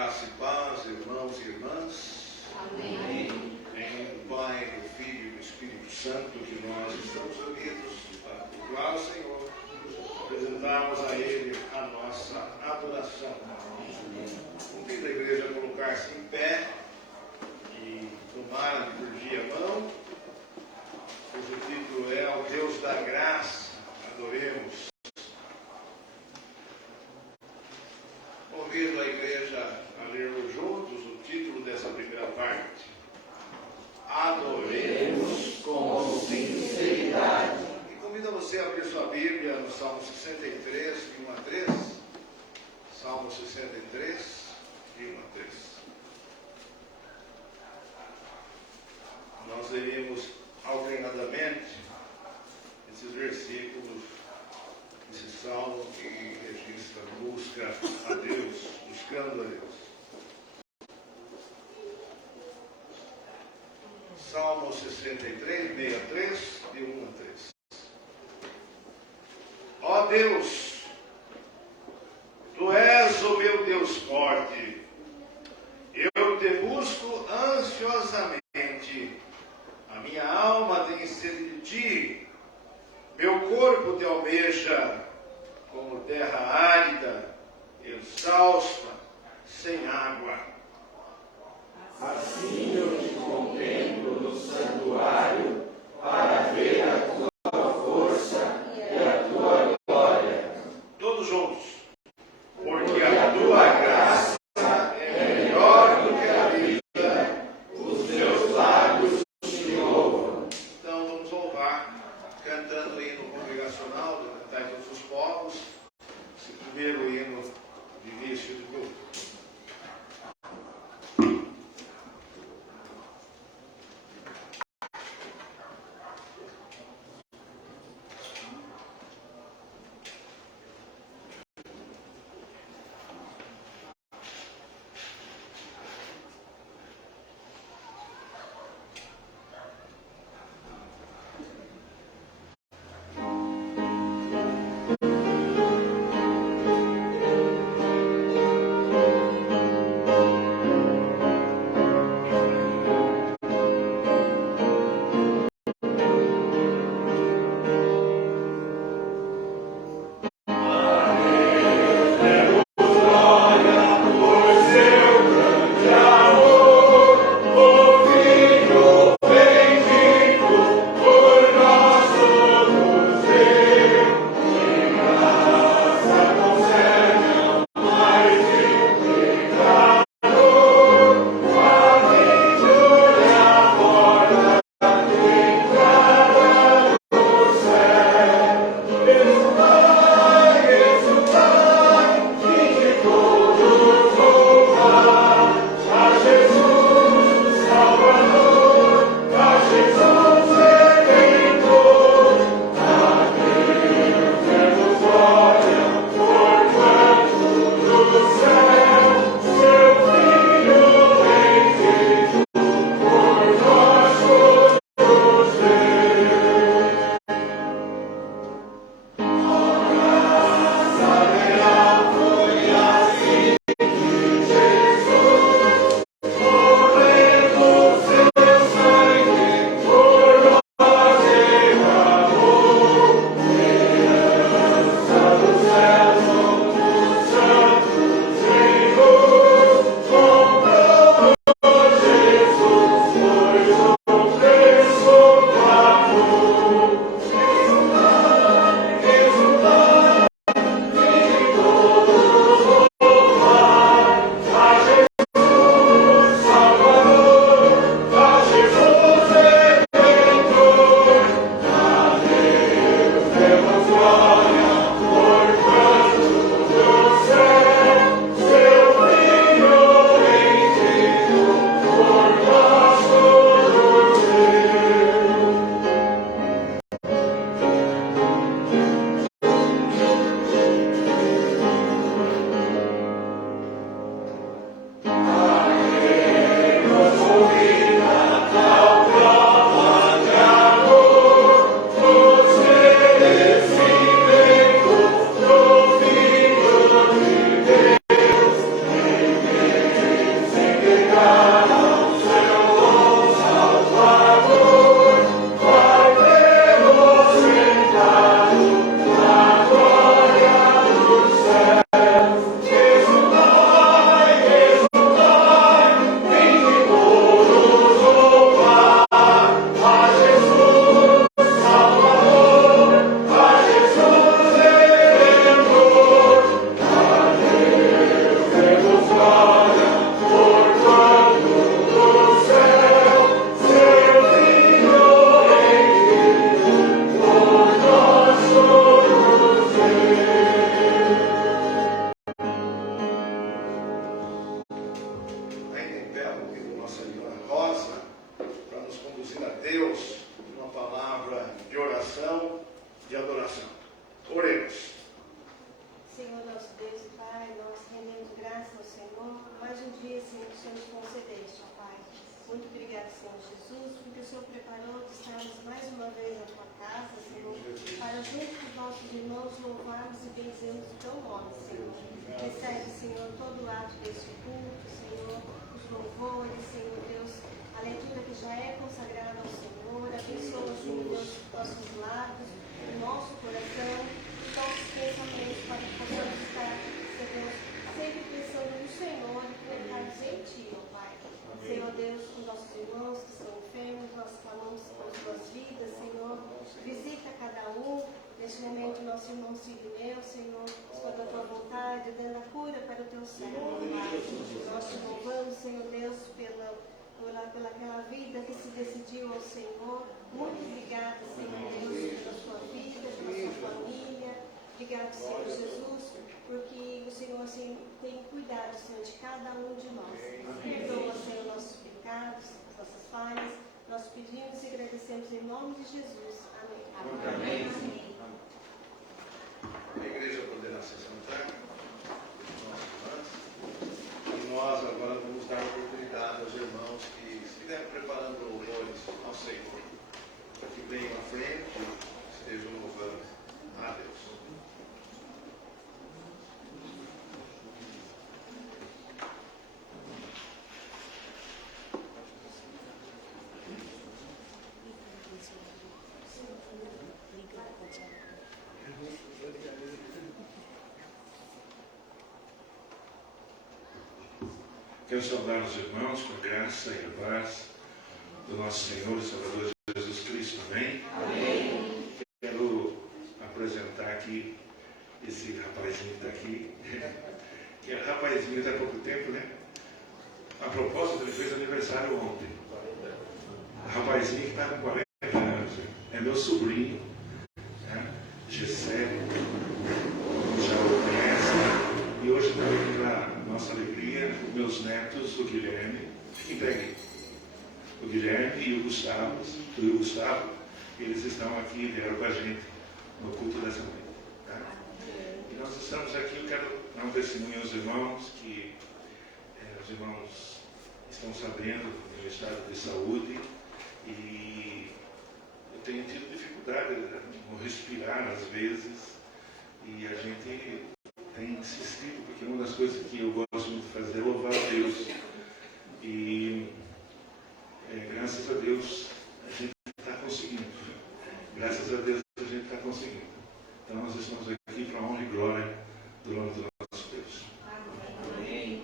Graça e paz, irmãos e irmãs. Amém. Em nome do Pai, do Filho e do Espírito Santo, que nós estamos unidos para cultuar o Senhor, apresentarmos a Ele a nossa adoração. Convido a igreja a colocar-se em pé e tomar a liturgia à mão, cujo título é Ao Deus da Graça, adoremos. Convido a igreja a lermos juntos o título dessa primeira parte. Adoremos com sinceridade. E convido você a abrir sua Bíblia no Salmo 63, de 1 a 3. Salmo 63, de 1 a 3. Nós leremos alternadamente esses versículos, esse salmo que registra a busca a Deus, buscando a Deus. Salmo 63, 63, de 1 a 3. Ó Deus, Tu és o meu Deus forte, eu te busco ansiosamente, a minha alma tem sede de Ti, meu corpo Te almeja, como terra árida, exausta, sem água. Assim eu te contemplo no santuário, para ver a tua força e a tua glória. Todos juntos. Porque a tua graça é melhor do que a vida, Os meus lábios te louvam. Então vamos louvar, cantando o hino congregacional do Cantai Todos os Povos, esse primeiro hino de início do culto. palavra de oração, de adoração. Oremos. Senhor, nosso Deus e Pai, nós rendemos graças ao Senhor por mais um dia, Senhor, que o Senhor nos concedeste, ó Pai. Muito obrigado, Senhor Jesus, porque o Senhor preparou de estarmos mais uma vez na tua casa, Senhor, para junto com os nossos irmãos louvarmos e benzermos o teu nome, Senhor. Recebe, Senhor, todo o ato deste culto, Senhor, os louvores, Senhor Deus, a leitura que já é consagrada ao Senhor. Abençoa, Senhor Deus, nossos lábios, o nosso coração, os nossos pensamentos, para que possamos estar, Senhor Deus, sempre pensando no Senhor e colocados em Ti, ó Pai. Senhor Deus, os nossos irmãos que estão enfermos, nós clamamos por suas vidas, Senhor. Visita cada um. Neste momento, nosso irmão Sirineu, Senhor, escolha a tua vontade, dando a cura para o teu servo, Pai. Nós te louvamos, Senhor Deus, pelaquela vida que se decidiu ao Senhor. Muito obrigada, Senhor Deus, pela sua vida, pela sua família. Obrigado, Senhor Jesus, porque o Senhor assim, tem cuidado, Senhor, de cada um de nós. Perdoa, Senhor, nossos pecados, nossas falhas. Nós pedimos e agradecemos em nome de Jesus. Amém. Amém. Amém. A igreja poderá se sentar, os nossos irmãos, e nós agora vamos dar oportunidade aos irmãos que estiverem preparando louvores ao Senhor, para que venham à frente e estejam louvando a Deus. Quero saudar os irmãos com a graça e a paz do nosso Senhor e Salvador Jesus Cristo. Amém? Amém. Quero apresentar aqui esse rapazinho que está aqui. Que é rapazinho há pouco tempo, né? A propósito, ele fez aniversário ontem. O rapazinho que está com 40 anos. É meu sobrinho, né? Gessé. Já o conhece. E hoje também, para nossa alegria, meus netos, o Guilherme, que peguem. O Guilherme e o Gustavo, eles estão aqui, vieram com a gente no culto dessa noite. Tá? E nós estamos aqui, eu quero dar um testemunho aos irmãos, que os irmãos estão sabendo do meu estado de saúde e eu tenho tido dificuldade no respirar às vezes e a gente tem insistido, porque uma das coisas que eu gosto de fazer é louvar a Deus. E graças a Deus a gente está conseguindo. Graças a Deus a gente está conseguindo. Então nós estamos aqui para a honra e glória do nome do nosso Deus. Amém.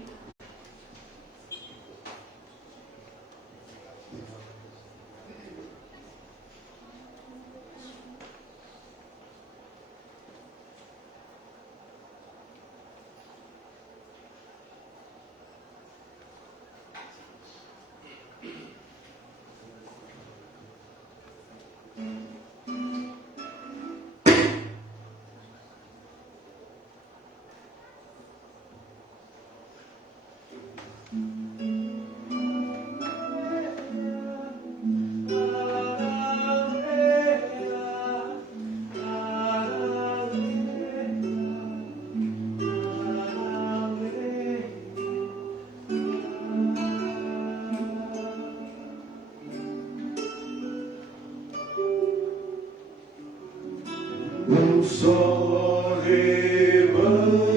Um só rebanho,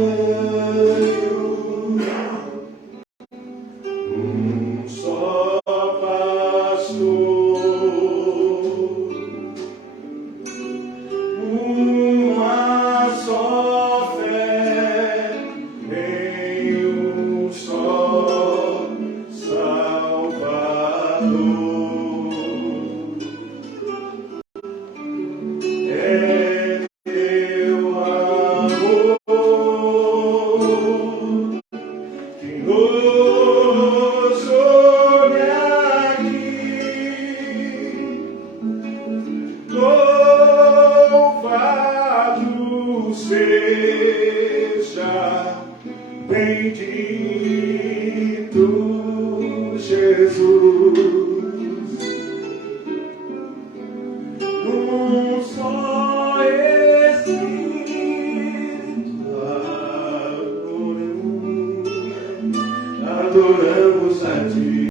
um só pastor, uma só fé, em um só Salvador. Louvado seja, bendito Jesus. um só Espírito, adoramos a Ti.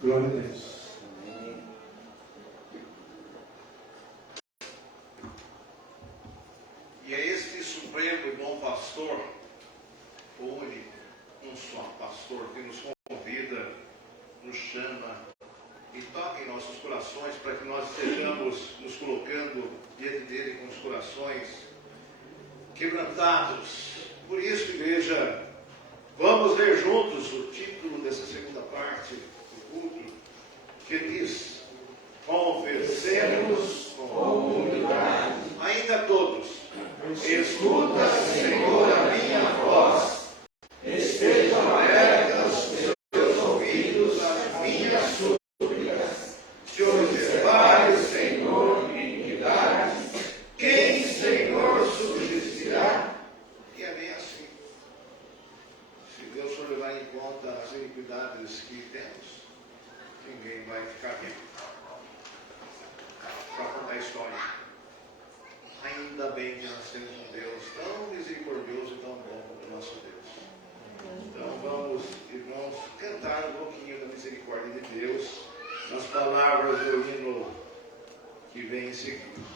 Glória a Deus. E é este supremo e bom pastor, único, um só pastor, que nos convida, nos chama e toca em nossos corações para que nós estejamos nos colocando diante dele com os corações quebrantados. Por isso, igreja, vamos ler juntos o título dessa segunda parte do culto, que diz: Conversemos com humildade. Ainda todos. Escuta, Senhor, a minha voz. Estejam abertas os teus ouvidos às minhas súplicas. Se observares, Senhor, iniquidades, quem, Senhor, subsistirá? E é bem assim. Se Deus for levar em conta as iniquidades que temos, ninguém vai ficar vivo para contar a história. Ainda bem que nós temos um Deus tão misericordioso e tão bom como o nosso Deus. Então vamos, irmãos, cantar um pouquinho da misericórdia de Deus nas palavras do hino que vem em seguida.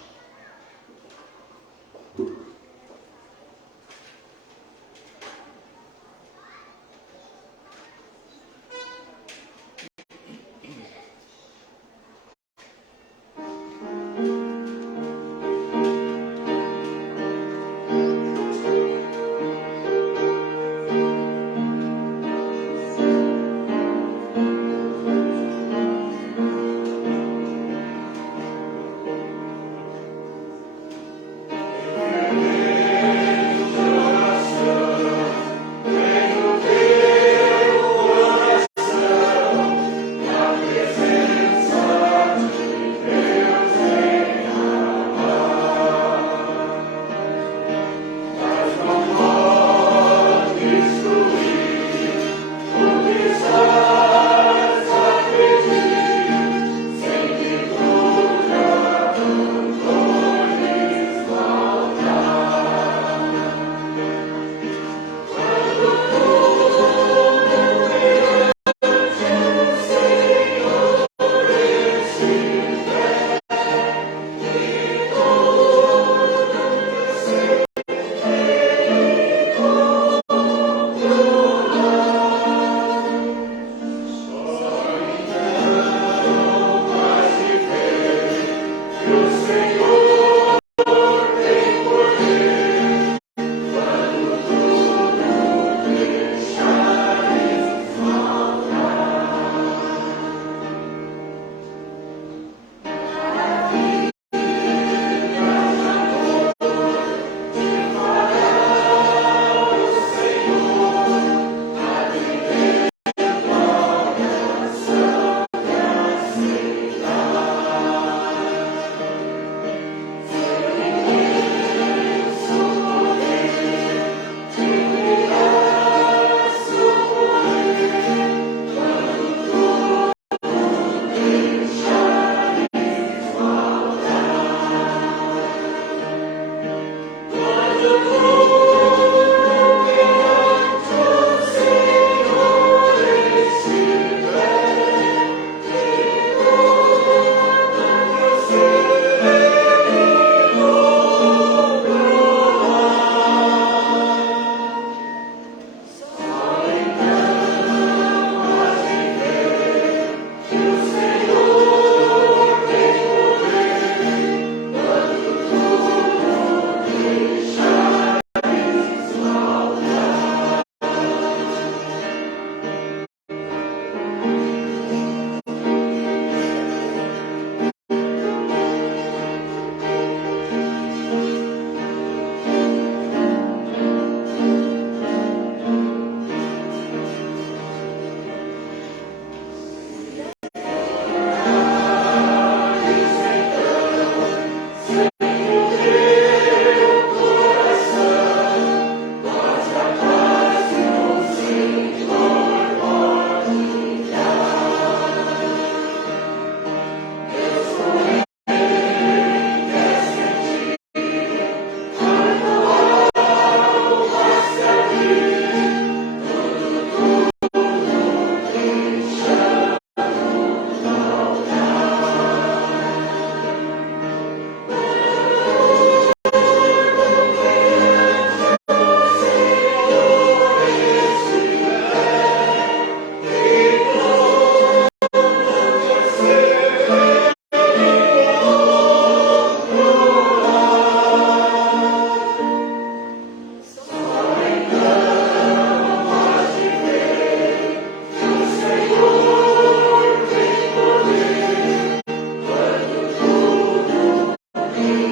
O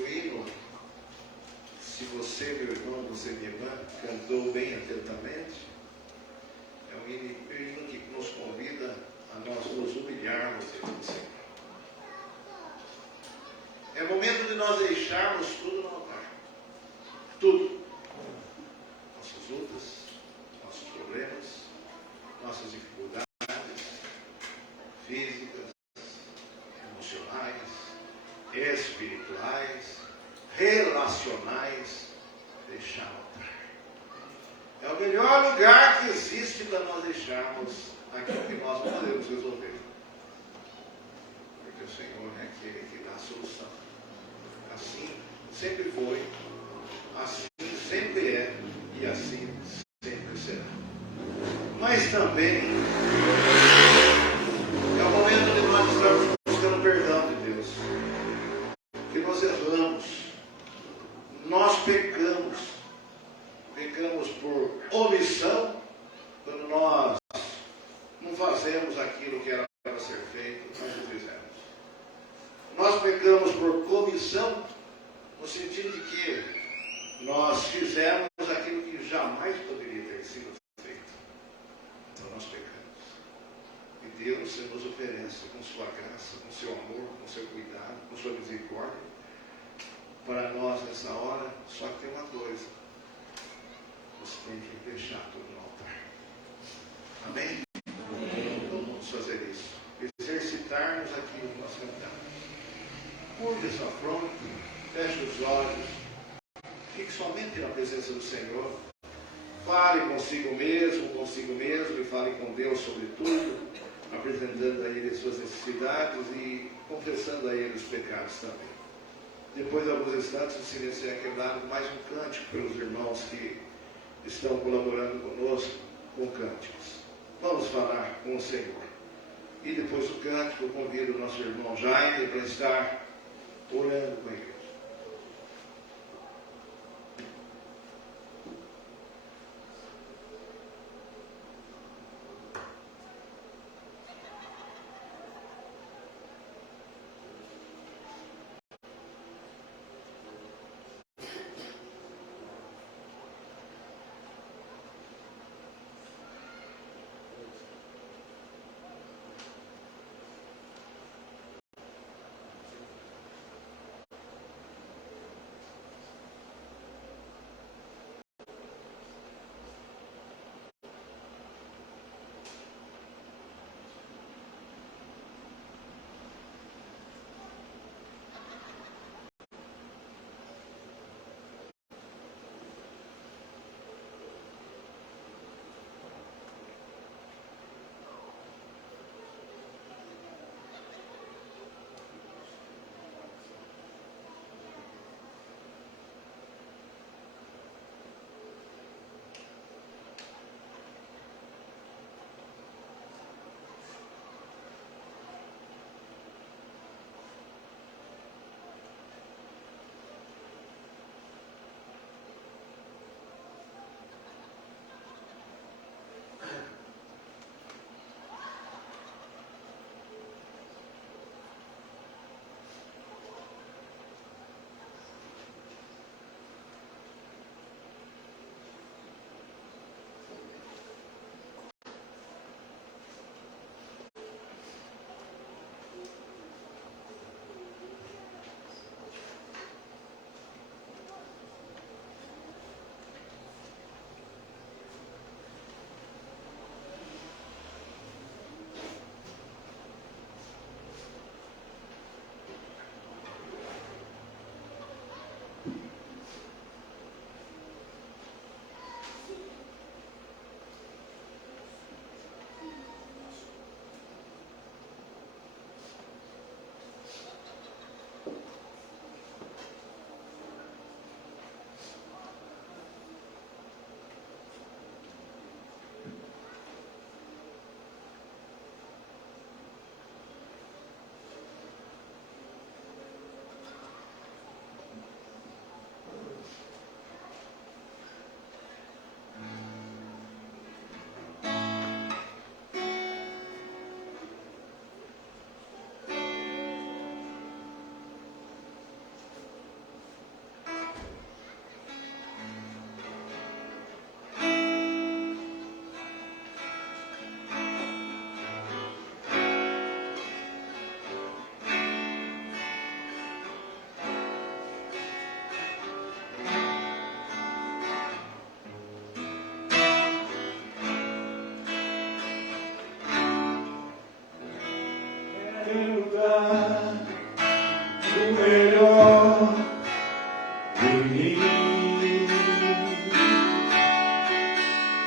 hino, se você, meu irmão, você, minha irmã, cantou bem atentamente, é um hino que nos convida a nós nos humilharmos diante do Senhor. É momento de nós deixarmos tudo no altar. Tudo. Nossas lutas, nossos problemas, nossas dificuldades físicas, emocionais, espirituais, relacionais, deixar no altar. É o melhor lugar que existe para nós deixarmos aquilo que nós não podemos resolver. Porque o Senhor é aquele que dá a solução. Assim sempre foi, assim sempre é e assim sempre será. Mas também é o momento de nós estarmos buscando perdão de Deus. Que nós erramos, nós pecamos por omissão, quando nós não fazemos aquilo que era para ser feito, nós não fizemos. Nós pecamos por comissão, no sentido de que nós fizemos aquilo que jamais poderia ter sido feito. Então nós pecamos. E Deus se nos oferece com sua graça, com seu amor, com seu cuidado, com sua misericórdia. Para nós, nessa hora, só tem uma coisa. Você tem que deixar tudo no altar. Amém? Então vamos fazer isso. Exercitar-nos aquilo que nós cantamos. Curva sua fronte, feche os olhos, fique somente na presença do Senhor. Fale consigo mesmo e fale com Deus sobre tudo, apresentando a Ele as suas necessidades e confessando a Ele os pecados também. Depois de alguns instantes, o silêncio será quebrado mais um cântico pelos irmãos que estão colaborando conosco com cânticos. Vamos falar com o Senhor. E depois do cântico, eu convido o nosso irmão Jaime para estar orando com a igreja.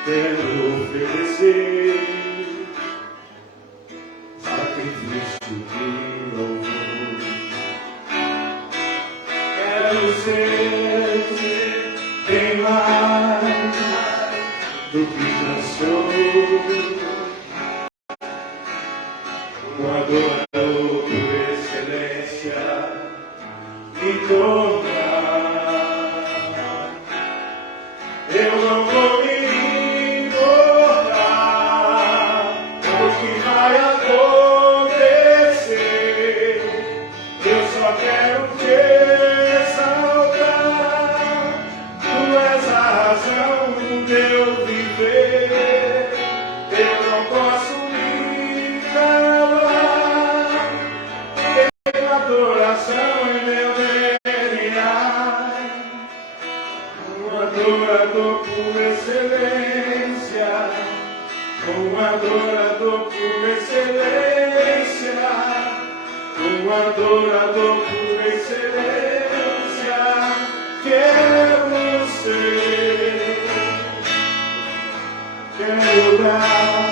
quero oferecer sacrifício de louvor. Quero ser bem mais do que já sou, um adorador por excelência, me tornar. Eu não vou me importar com o que vai acontecer. Eu só quero te exaltar. Tu és a razão do meu viver. Eu não posso me calar. Tenho adoração em meu DNA. Um adorador por excelência, um adorador por excelência, um adorador por excelência, quero ser, quero dar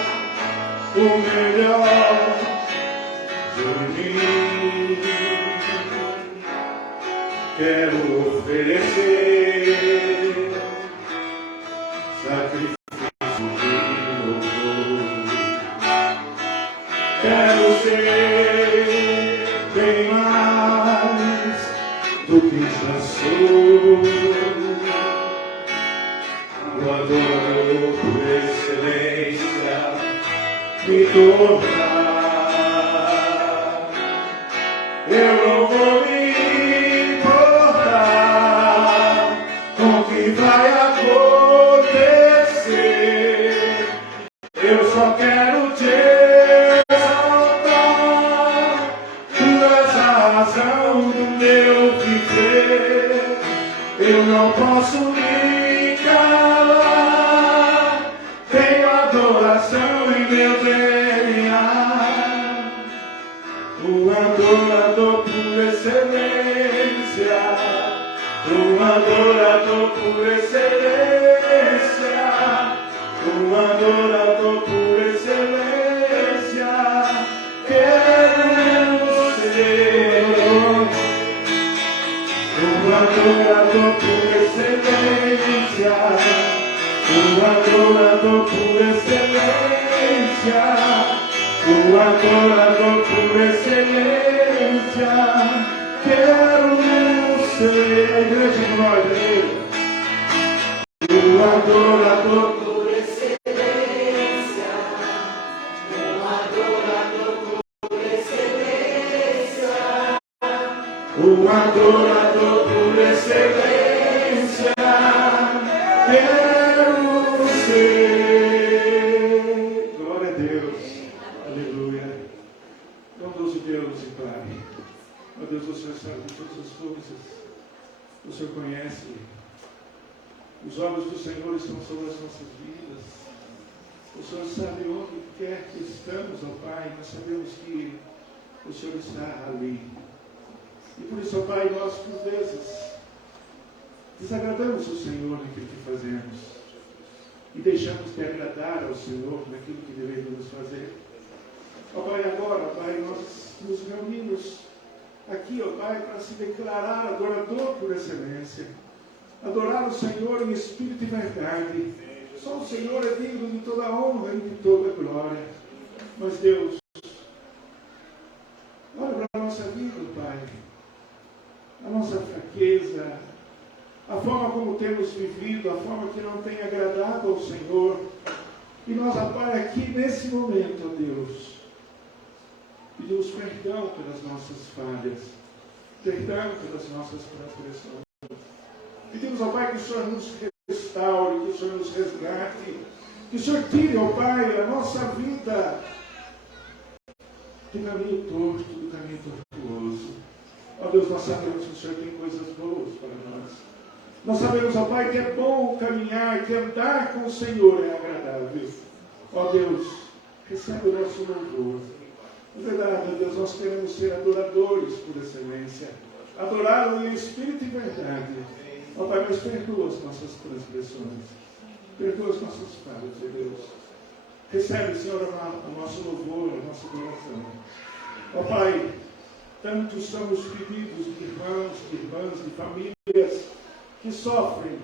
o melhor de mim, quero oferecer sacrifício de louvor. Quero ser bem mais do que já sou, um adorador por excelência, me tornar. Eu não vou me importar com o que vai acontecer. Eu só quero te exaltar. Tu és a razão do meu viver. Eu não posso me calar. Tenho adoração em meu DNA. Um adorador por excelência, um adorador por excelência, um adorador por excelência, quero ser. Um adorador por excelência, um adorador por excelência, um adorador por excelência, quero ser. Igreja de nós, um adorador por excelência, um adorador por excelência, um adorador por excelência, quero ser. Glória a Deus. Aleluia. Bondoso Deus e Pai, ó Deus, o Senhor sabe de todas as coisas, o Senhor conhece, os olhos do Senhor estão sobre as nossas vidas, o Senhor sabe onde quer que estamos, ó Pai, nós sabemos que o Senhor está ali, e por isso, ó Pai, nós por vezes desagradamos o Senhor naquilo que fazemos, e deixamos de agradar ao Senhor naquilo que devemos fazer. Ó Pai, agora, Pai, nós nos reunimos aqui, ó Pai, para se declarar adorador por excelência. Adorar o Senhor em espírito e verdade. Só o Senhor é digno de toda honra e de toda glória. Mas Deus, olha para a nossa vida, Pai. A nossa fraqueza, a forma como temos vivido, a forma que não tem agradado ao Senhor. E nós, ó Pai, aqui nesse momento, ó Deus, pedimos perdão pelas nossas falhas, perdão pelas nossas transgressões. Pedimos ao Pai que o Senhor nos restaure, que o Senhor nos resgate, que o Senhor tire, ó Pai, a nossa vida do caminho torto, do caminho tortuoso. Ó Deus, nós sabemos que o Senhor tem coisas boas para nós. Nós sabemos, ó Pai, que é bom caminhar, que andar com o Senhor é agradável. Ó Deus, recebe o nosso louvor. Na verdade, ó Deus, nós queremos ser adoradores por excelência. Adorá-lo em espírito e verdade. Ó Pai, mas perdoa as nossas transgressões. Perdoa as nossas falhas, ó Deus. Recebe, Senhor, o nosso louvor, a nossa adoração. Ó Pai, tantos são os pedidos de irmãos, de irmãs, de famílias que sofrem,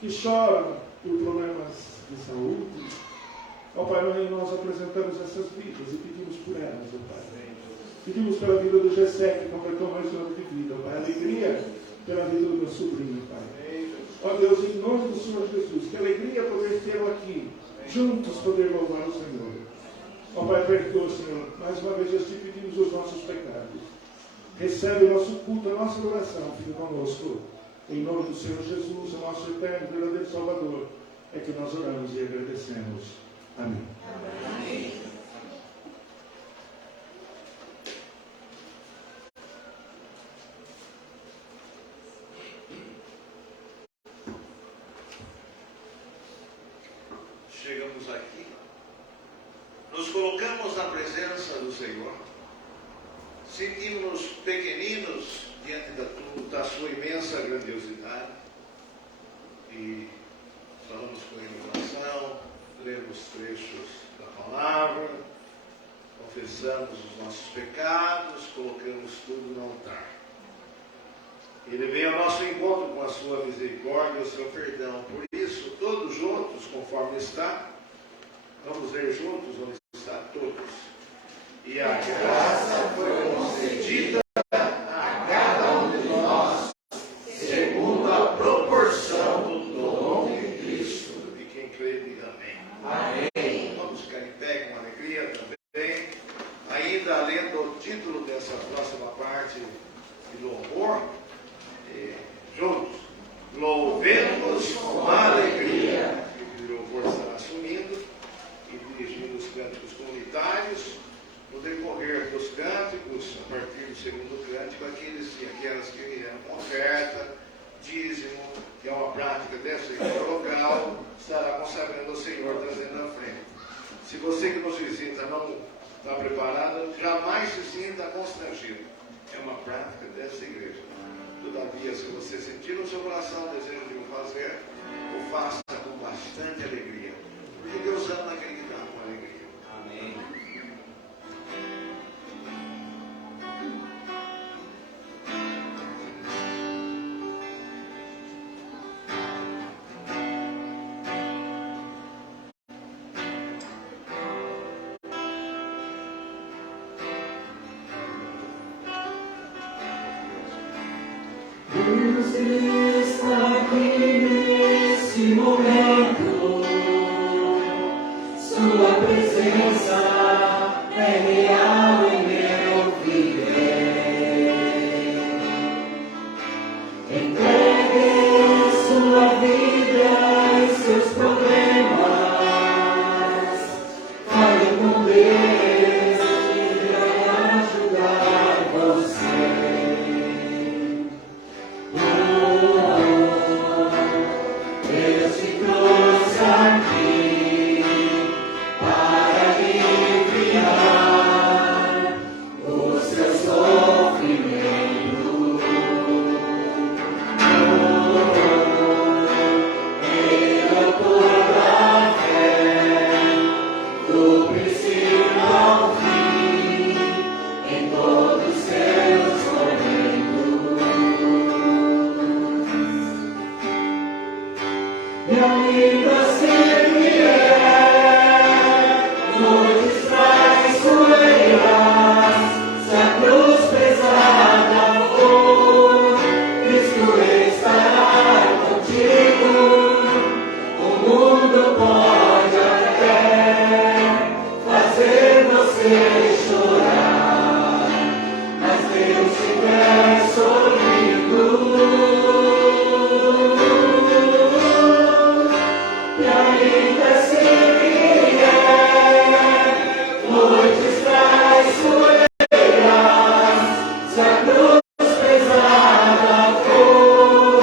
que choram por problemas de saúde. Ó Pai, nós apresentamos essas vidas e pedimos por elas, ó Pai. Pedimos pela vida do Gessé, que completou mais um ano de vida, ó Pai. Alegria pela vida do meu sobrinho, Pai. Ó Deus, em nome do Senhor Jesus, que alegria poder tê-lo aqui, juntos poder louvar o Senhor. Ó Pai, perdoa, Senhor, mais uma vez nós te pedimos os nossos pecados. Recebe o nosso culto, a nossa oração, fica conosco. Em nome do Senhor Jesus, o nosso eterno, verdadeiro Salvador, é que nós oramos e agradecemos. Amém. Amém. Chegamos aqui, nos colocamos na presença do Senhor, sentimos-nos pequeninos diante da sua imensa grandiosidade e falamos com Ele em oração, lemos trechos da palavra, confessamos os nossos pecados, colocamos tudo no altar. Ele vem ao nosso encontro com a sua misericórdia e o seu perdão. Por isso, todos juntos, conforme está, vamos ler juntos onde está todos. E a graça foi concedida a cada um de nós, segundo a proporção do dom de Cristo. E quem crê, diga amém. Amém. Vamos ficar em pé com alegria também. Ainda lendo o título dessa próxima parte de louvor, juntos, louvemos com alegria. O louvor estará assumindo e dirigindo os cânticos comunitários. No decorrer dos cânticos, a partir do segundo cântico, aqueles e aquelas que vieram com oferta, dízimo, que é uma prática dessa igreja local, estará consagrando ao Senhor, trazendo à frente. Se você que nos visita não está preparado, jamais se sinta constrangido. É uma prática dessa igreja. Todavia, se você sentir no seu coração o desejo de o fazer, o faça com bastante alegria. Porque Deus ama aquele que dá com alegria. Amém. Deus está aqui nesse momento, Sua presença é real em meu viver. Entregue sua vida e seus problemas, fale com Deus, Ele vai ajudar você. Deus te trouxe aqui para aliviar o seu sofrimento. Ele é o autor da fé, do princípio ao fim, em todos os seus momentos. E ainda sempre noites traiçoeiras, se a cruz pesada for, Cristo estará contigo. O mundo pode até fazer você chorar, mas Deus estiver sorrindo. E ainda se vier noites traiçoeiras, se a cruz pesada for,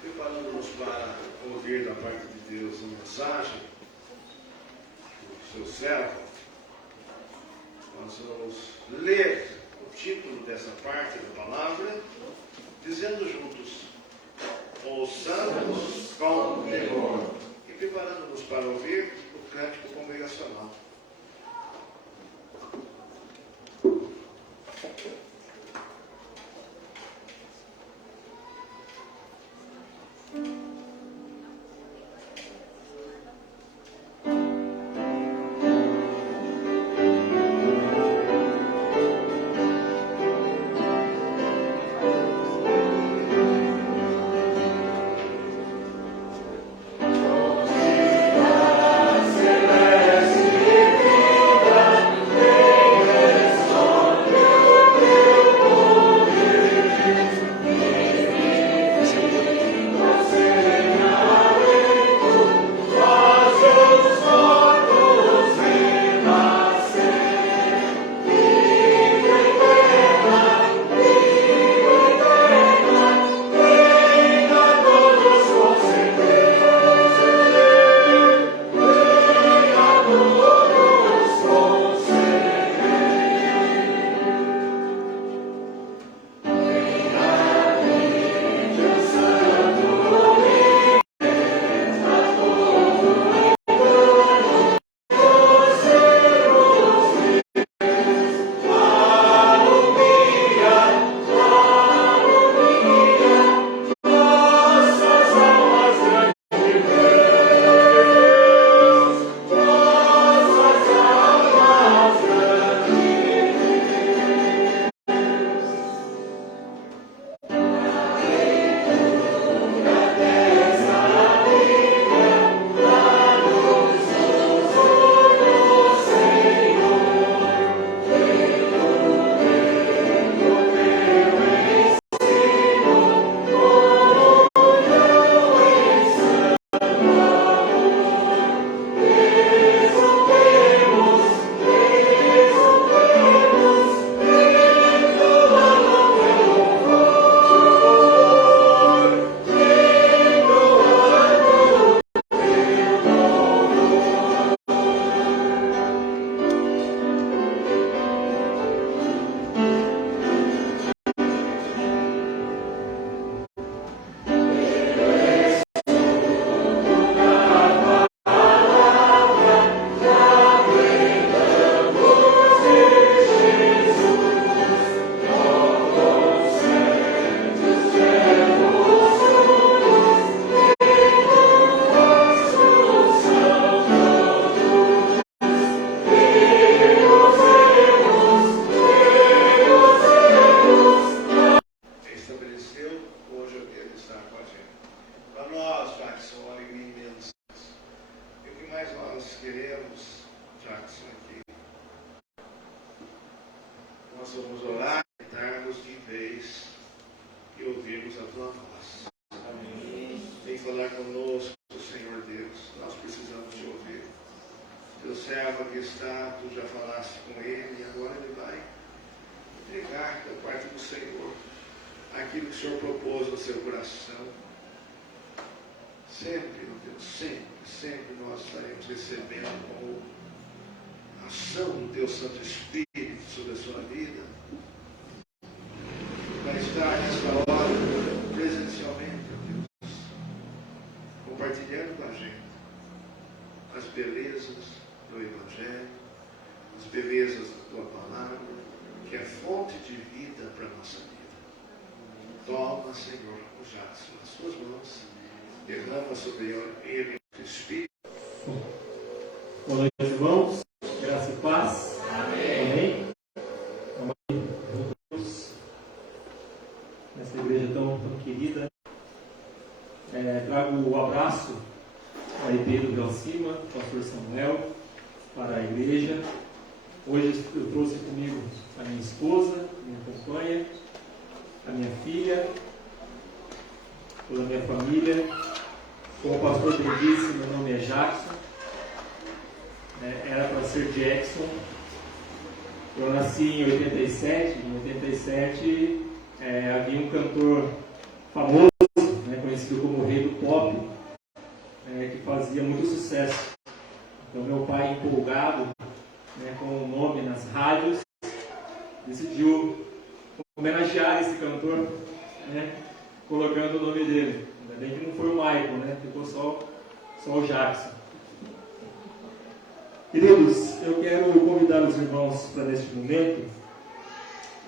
Preparando-nos para ouvir da parte de Deus a mensagem do seu servo, nós vamos ler o título dessa parte da palavra, dizendo juntos: ouçamos com temor. E preparando-nos para ouvir o cântico congregacional. Celeste tu já falaste com ele e agora ele vai entregar da parte do Senhor aquilo que o Senhor propôs no seu coração. Sempre, meu Deus, sempre nós estaremos recebendo como ação do Teu Santo Espírito sobre a sua vida. Vai estar nesta hora presencialmente, meu Deus, compartilhando com a gente as belezas do Evangelho, as belezas da Tua Palavra, que é fonte de vida para a nossa vida. Toma, Senhor, o Jackson nas Suas mãos, derrama sobre ele o Espírito. Boa noite, irmãos. Graça e paz. Amém. Amém. Deus, nessa igreja tão querida, trago o abraço a Pedro de Alcima, pastor Samuel, para a igreja. Hoje eu trouxe comigo a minha esposa, minha companheira, a minha filha, toda a minha família. Como o pastor bem disse, meu nome é Jackson. Era para ser Jackson. Eu nasci em 87. Em 87 havia um cantor famoso, conhecido como o Rei do Pop, que fazia muito sucesso. Então meu pai, empolgado com o nome nas rádios, decidiu homenagear esse cantor, colocando o nome dele. Ainda bem que não foi o Michael, ficou só o Jackson. Queridos, eu quero convidar os irmãos para, neste momento,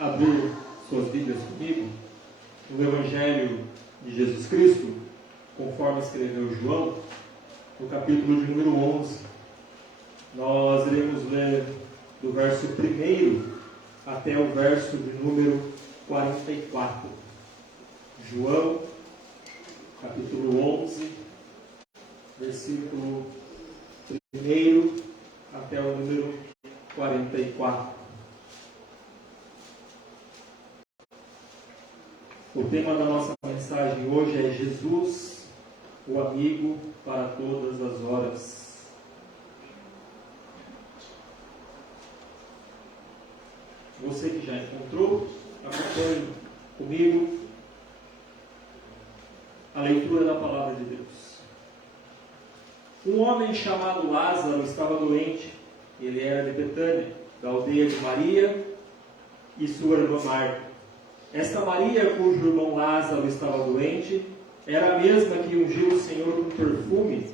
abrir suas Bíblias comigo no Evangelho de Jesus Cristo, conforme escreveu João, no capítulo de número 11. Nós iremos ler do verso 1 até o verso de número 44. João, capítulo 11, versículo 1 até o número 44. O tema da nossa mensagem hoje é Jesus, o amigo para todas as horas. Você que já encontrou, acompanhe comigo a leitura da palavra de Deus. Um homem chamado Lázaro estava doente. Ele era de Betânia, da aldeia de Maria e sua irmã Marta. Esta Maria, cujo irmão Lázaro estava doente, era a mesma que ungiu o Senhor com perfume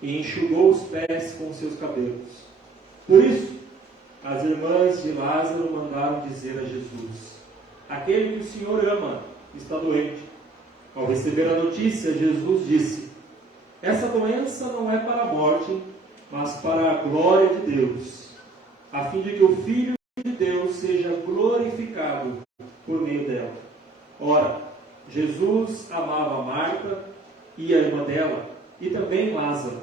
e enxugou os pés com seus cabelos. Por isso, as irmãs de Lázaro mandaram dizer a Jesus: aquele que o Senhor ama está doente. Ao receber a notícia, Jesus disse: essa doença não é para a morte, mas para a glória de Deus, a fim de que o Filho de Deus seja glorificado por meio dela. Ora, Jesus amava Marta e a irmã dela, e também Lázaro.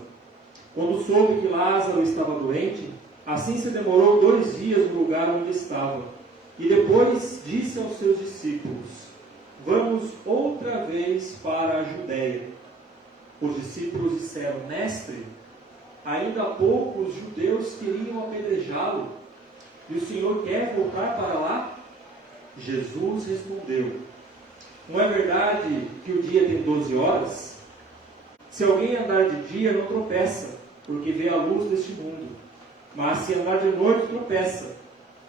Quando soube que Lázaro estava doente, assim se demorou 2 dias no lugar onde estava. E depois disse aos seus discípulos: vamos outra vez para a Judéia. Os discípulos disseram: mestre, ainda há pouco os judeus queriam apedrejá-lo, e o Senhor quer voltar para lá? Jesus respondeu: não é verdade que o dia tem 12 horas? Se alguém andar de dia, não tropeça, porque vê a luz deste mundo. Mas se andar de noite, tropeça,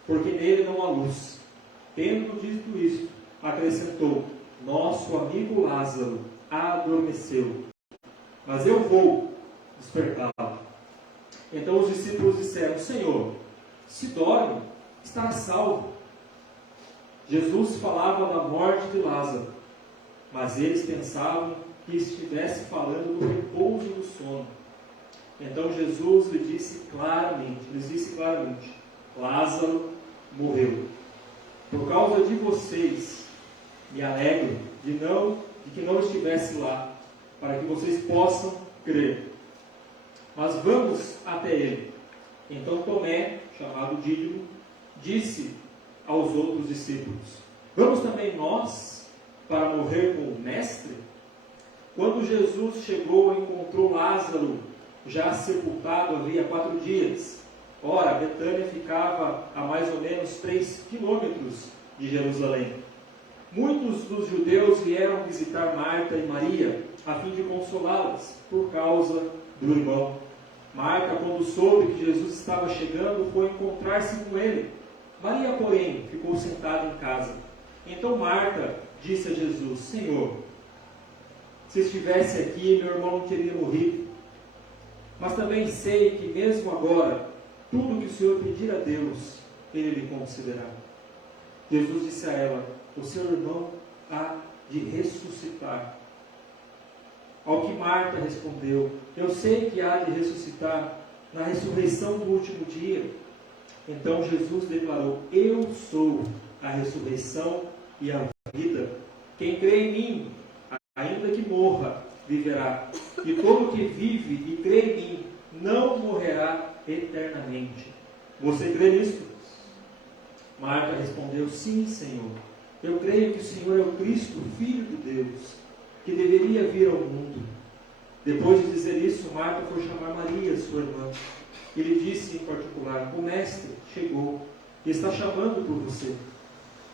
porque nele não há luz. Tendo dito isto, acrescentou: nosso amigo Lázaro adormeceu, mas eu vou despertá-lo. Então os discípulos disseram: Senhor, se dorme, estará salvo. Jesus falava da morte de Lázaro, mas eles pensavam que estivesse falando do repouso do sono. Então Jesus lhes disse claramente: Lázaro morreu. Por causa de vocês, me alegro de que não estivesse lá, para que vocês possam crer. Mas vamos até ele. Então Tomé, chamado Dídimo, disse aos outros discípulos: vamos também nós para morrer com o mestre? Quando Jesus chegou, encontrou Lázaro já sepultado havia 4 dias. Ora, Betânia ficava a mais ou menos 3 quilômetros de Jerusalém. Muitos dos judeus vieram visitar Marta e Maria, a fim de consolá-las, por causa do irmão. Marta, quando soube que Jesus estava chegando, foi encontrar-se com ele. Maria, porém, ficou sentada em casa. Então Marta disse a Jesus: Senhor, se estivesse aqui, meu irmão não teria morrido. Mas também sei que, mesmo agora, tudo que o Senhor pedir a Deus, Ele lhe concederá. Jesus disse a ela: o seu irmão há de ressuscitar. Ao que Marta respondeu: eu sei que há de ressuscitar na ressurreição do último dia. Então Jesus declarou: eu sou a ressurreição e a vida. Quem crê em mim, ainda que morra, viverá. E todo que vive e crê em mim não morrerá eternamente. Você crê nisto? Marta respondeu: sim, Senhor. Eu creio que o Senhor é o Cristo, Filho de Deus, que deveria vir ao mundo. Depois de dizer isso, Marta foi chamar Maria, sua irmã. E lhe disse em particular: o mestre chegou e está chamando por você.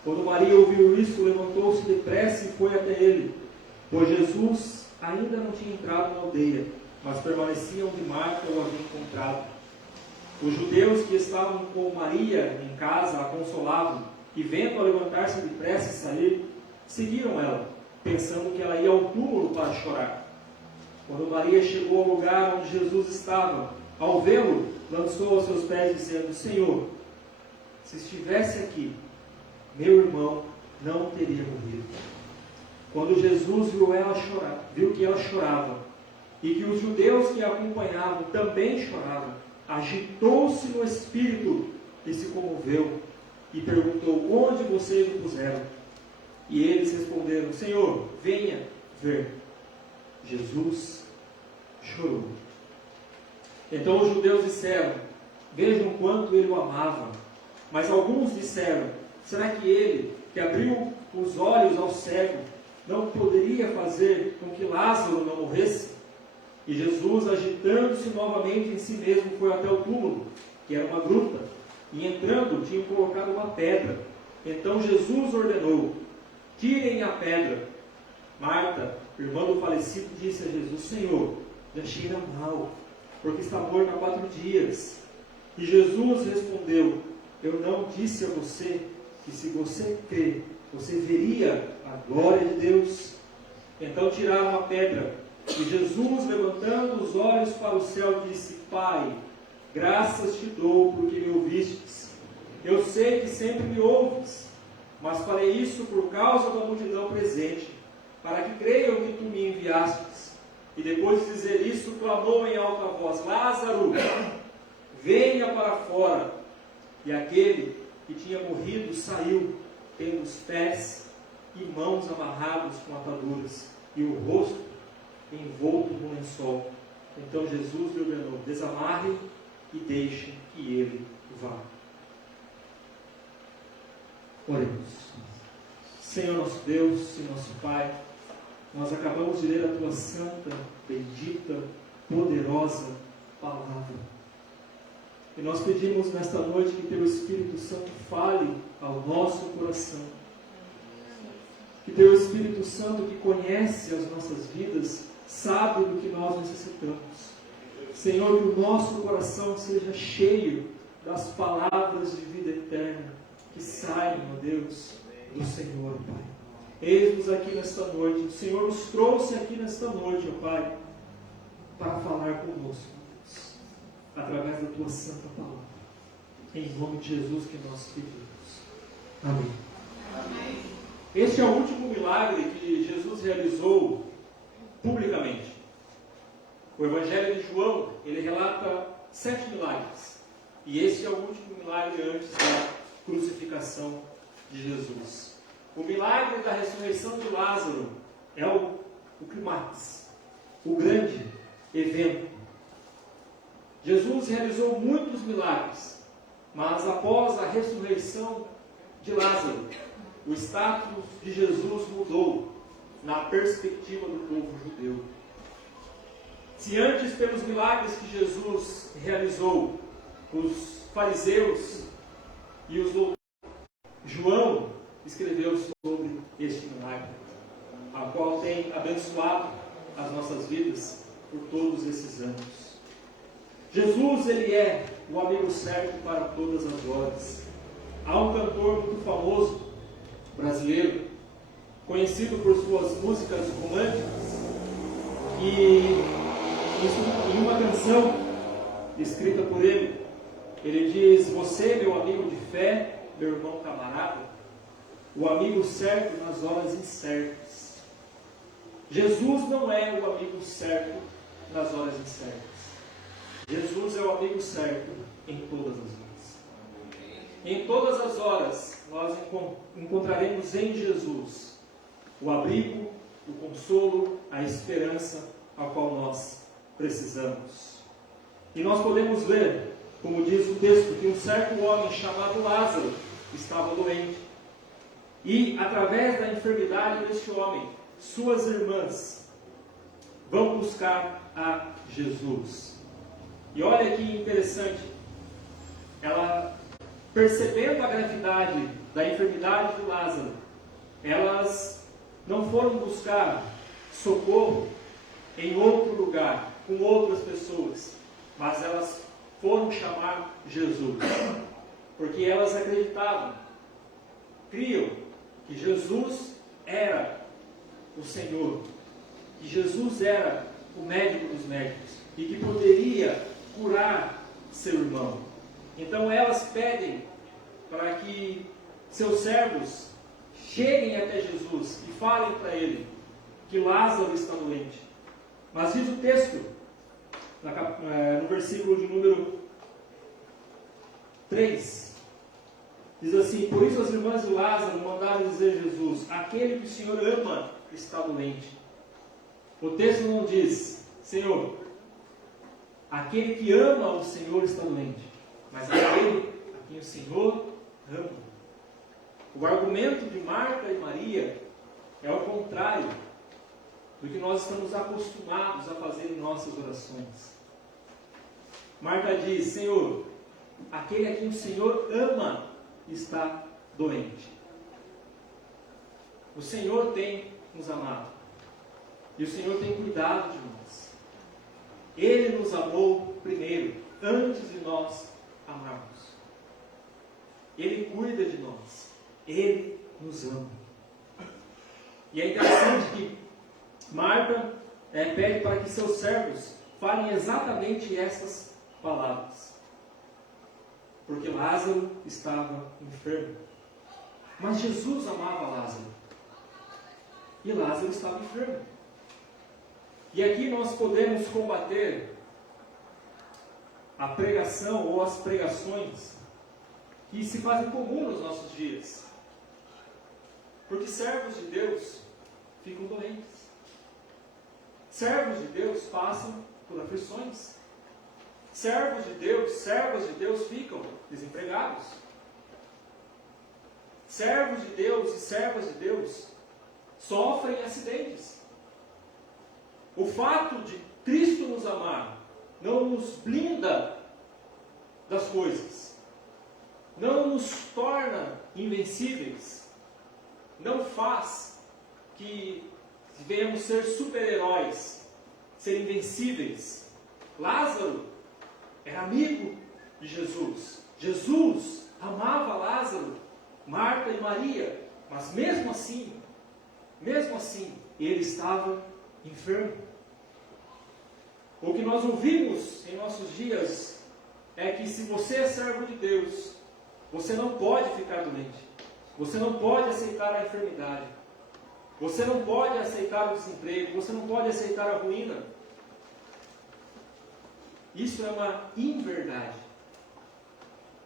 Quando Maria ouviu isso, levantou-se depressa e foi até ele, pois Jesus ainda não tinha entrado na aldeia, mas permanecia onde Marta o havia encontrado. Os judeus que estavam com Maria em casa a consolavam, e vendo-a levantar-se depressa e sair, seguiram ela, pensando que ela ia ao túmulo para chorar. Quando Maria chegou ao lugar onde Jesus estava, ao vê-lo, lançou aos seus pés, dizendo: Senhor, se estivesse aqui, meu irmão não teria morrido. Quando Jesus viu que ela chorava, e que os judeus que a acompanhavam também choravam, agitou-se no espírito e se comoveu, e perguntou: onde vocês o puseram? E eles responderam: Senhor, venha ver. Jesus chorou. Então os judeus disseram: vejam quanto ele o amava. Mas alguns disseram: será que ele, que abriu os olhos ao cego, não poderia fazer com que Lázaro não morresse? E Jesus, agitando-se novamente em si mesmo, foi até o túmulo, que era uma gruta, e entrando, tinham colocado uma pedra. Então Jesus ordenou: tirem a pedra. Marta, irmã do falecido, disse a Jesus: Senhor, já cheira mal, porque está morto há 4 dias. E Jesus respondeu: eu não disse a você que, se você crer, você veria a glória de Deus? Então tiraram a pedra. E Jesus, levantando os olhos para o céu, disse: Pai, graças te dou porque me ouvistes. Eu sei que sempre me ouves, mas farei isso por causa da multidão presente, para que creiam que tu me enviastes. E depois de dizer isso, clamou em alta voz: Lázaro, venha para fora. E aquele que tinha morrido saiu, tendo os pés e mãos amarrados com ataduras, e o rosto envolto no lençol. Então Jesus lhe ordenou: desamarre e deixe que ele vá. Oremos. Senhor nosso Deus e nosso Pai, nós acabamos de ler a Tua santa, bendita, poderosa palavra. E nós pedimos nesta noite que Teu Espírito Santo fale ao nosso coração. Que Teu Espírito Santo, que conhece as nossas vidas, sabe do que nós necessitamos. Senhor, que o nosso coração seja cheio das palavras de vida eterna que saem, ó Deus, do Senhor, Pai. Eis-nos aqui nesta noite. O Senhor nos trouxe aqui nesta noite, ó Pai, para falar conosco, Deus, através da Tua santa palavra. Em nome de Jesus que nós pedimos. Amém. Amém. Este é o último milagre que Jesus realizou publicamente. O Evangelho de João, ele relata 7 milagres. E esse é o último milagre antes da crucificação de Jesus. O milagre da ressurreição de Lázaro é o clímax, o grande evento. Jesus realizou muitos milagres, mas após a ressurreição de Lázaro, o status de Jesus mudou na perspectiva do povo judeu. Se antes, pelos milagres que Jesus realizou, os fariseus e os doutores. João escreveu sobre este milagre, a qual tem abençoado as nossas vidas por todos esses anos. Jesus, ele é o amigo certo para todas as horas. Há um cantor muito famoso, brasileiro, conhecido por suas músicas românticas, que em uma canção escrita por ele, ele diz: você, meu amigo de fé, meu irmão camarada, o amigo certo nas horas incertas. Jesus não é o amigo certo nas horas incertas. Jesus é o amigo certo em todas as horas. Em todas as horas nós encontraremos em Jesus o abrigo, o consolo, a esperança a qual nós precisamos. E nós podemos ver, como diz o texto, que um certo homem chamado Lázaro estava doente. E através da enfermidade deste homem, suas irmãs vão buscar a Jesus. E olha que interessante, ela, percebendo a gravidade da enfermidade de Lázaro, elas não foram buscar socorro em outro lugar, com outras pessoas, mas elas foram chamar Jesus, porque elas acreditavam, criam que Jesus era o Senhor, que Jesus era o médico dos médicos e que poderia curar seu irmão. Então elas pedem para que seus servos cheguem até Jesus e falem para ele que Lázaro está doente. Mas diz o texto, no versículo de número 3, diz assim: por isso as irmãs de Lázaro mandaram dizer a Jesus: aquele que o Senhor ama está doente. O texto não diz: Senhor, aquele que ama o Senhor está doente, mas aquele a quem o Senhor ama. O argumento de Marta e Maria é o contrário do que nós estamos acostumados a fazer em nossas orações. Marta diz: Senhor, aquele a quem o Senhor ama está doente. O Senhor tem nos amado e o Senhor tem cuidado de nós. Ele nos amou primeiro, antes de nós amarmos. Ele cuida de nós. Ele nos ama. E é interessante que Marta pede para que seus servos falem exatamente essas palavras. Porque Lázaro estava enfermo. Mas Jesus amava Lázaro. E Lázaro estava enfermo. E aqui nós podemos combater a pregação ou as pregações que se fazem comum nos nossos dias. Porque servos de Deus ficam doentes. Servos de Deus passam por aflições. Servos de Deus, servas de Deus ficam desempregados. Servos de Deus e servas de Deus sofrem acidentes. O fato de Cristo nos amar não nos blinda das coisas, não nos torna invencíveis, não faz que venhamos ser super-heróis, ser invencíveis. Lázaro era amigo de Jesus. Jesus amava Lázaro, Marta e Maria, mas mesmo assim, ele estava enfermo. O que nós ouvimos em nossos dias é que se você é servo de Deus, você não pode ficar doente. Você não pode aceitar a enfermidade. Você não pode aceitar o desemprego. Você não pode aceitar a ruína. Isso é uma inverdade.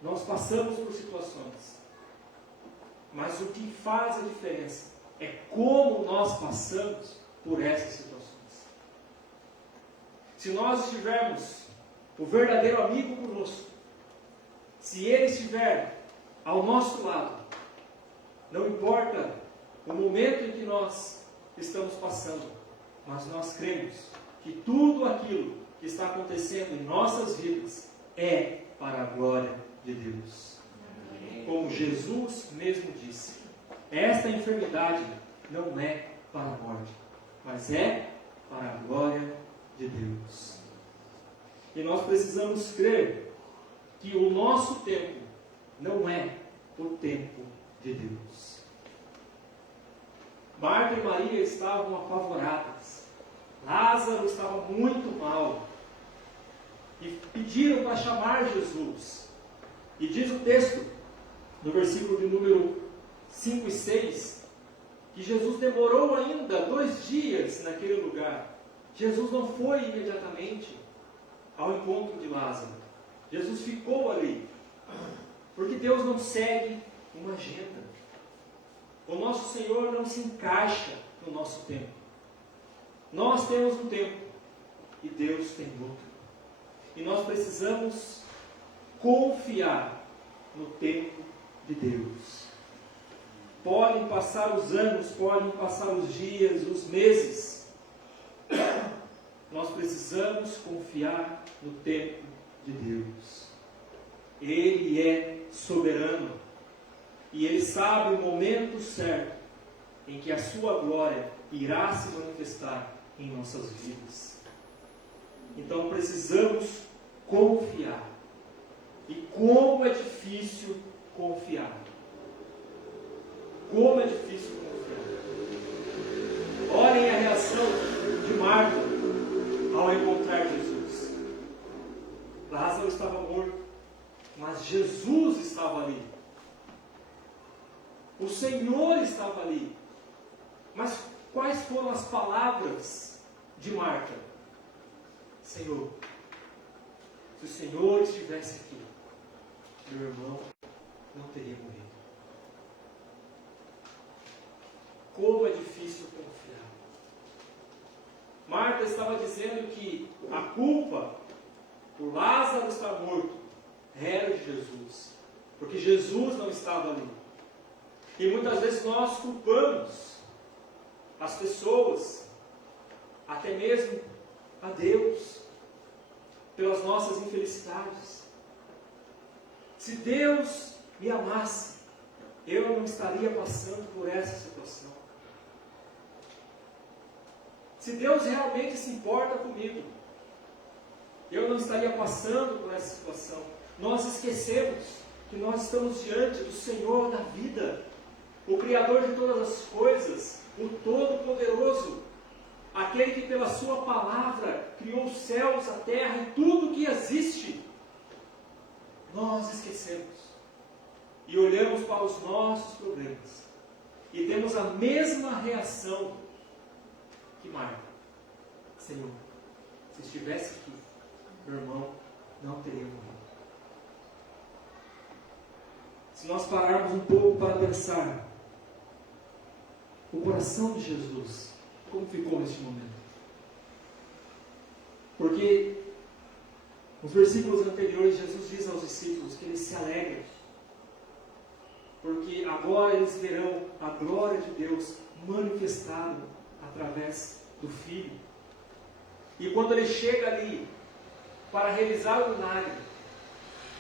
Nós passamos por situações. Mas o que faz a diferença é como nós passamos por essas situações. Se nós tivermos o verdadeiro amigo conosco, se ele estiver ao nosso lado, não importa o momento em que nós estamos passando, mas nós cremos que tudo aquilo que está acontecendo em nossas vidas é para a glória de Deus. Como Jesus mesmo disse, esta enfermidade não é para a morte, mas é para a glória de Deus. E nós precisamos crer que o nosso tempo não é o tempo de Deus. Marta e Maria estavam apavoradas. Lázaro estava muito mal. E pediram para chamar Jesus. E diz o texto, no versículo de número 5 e 6, que Jesus demorou ainda 2 dias naquele lugar. Jesus não foi imediatamente ao encontro de Lázaro. Jesus ficou ali. Porque Deus não segue uma agenda. O nosso Senhor não se encaixa no nosso tempo. Nós temos um tempo e Deus tem outro. E nós precisamos confiar no tempo de Deus. Podem passar os anos, podem passar os dias, os meses. Nós precisamos confiar no tempo de Deus. Ele é soberano. E Ele sabe o momento certo em que a sua glória irá se manifestar em nossas vidas. Então precisamos confiar. E como é difícil confiar. Como é difícil confiar. Olhem a reação de Marta ao encontrar Jesus. Lázaro estava morto, mas Jesus estava ali. O Senhor estava ali. Mas quais foram as palavras de Marta? Senhor, se o Senhor estivesse aqui, meu irmão não teria morrido. Como é difícil confiar. Marta estava dizendo que a culpa por Lázaro estar morto era de Jesus, porque Jesus não estava ali. E muitas vezes nós culpamos as pessoas, até mesmo a Deus, pelas nossas infelicidades. Se Deus me amasse, eu não estaria passando por essa situação. Se Deus realmente se importa comigo, eu não estaria passando por essa situação. Nós esquecemos que nós estamos diante do Senhor da vida, o Criador de todas as coisas, o Todo-Poderoso, aquele que pela sua palavra criou os céus, a terra e tudo o que existe. Nós esquecemos e olhamos para os nossos problemas e temos a mesma reação que Marta. Senhor, se estivesse aqui, meu irmão não teria morrido. Se nós pararmos um pouco para pensar, o coração de Jesus, como ficou neste momento? Porque nos versículos anteriores, Jesus diz aos discípulos que eles se alegram, porque agora eles verão a glória de Deus manifestada através do Filho. E quando ele chega ali para realizar o milagre,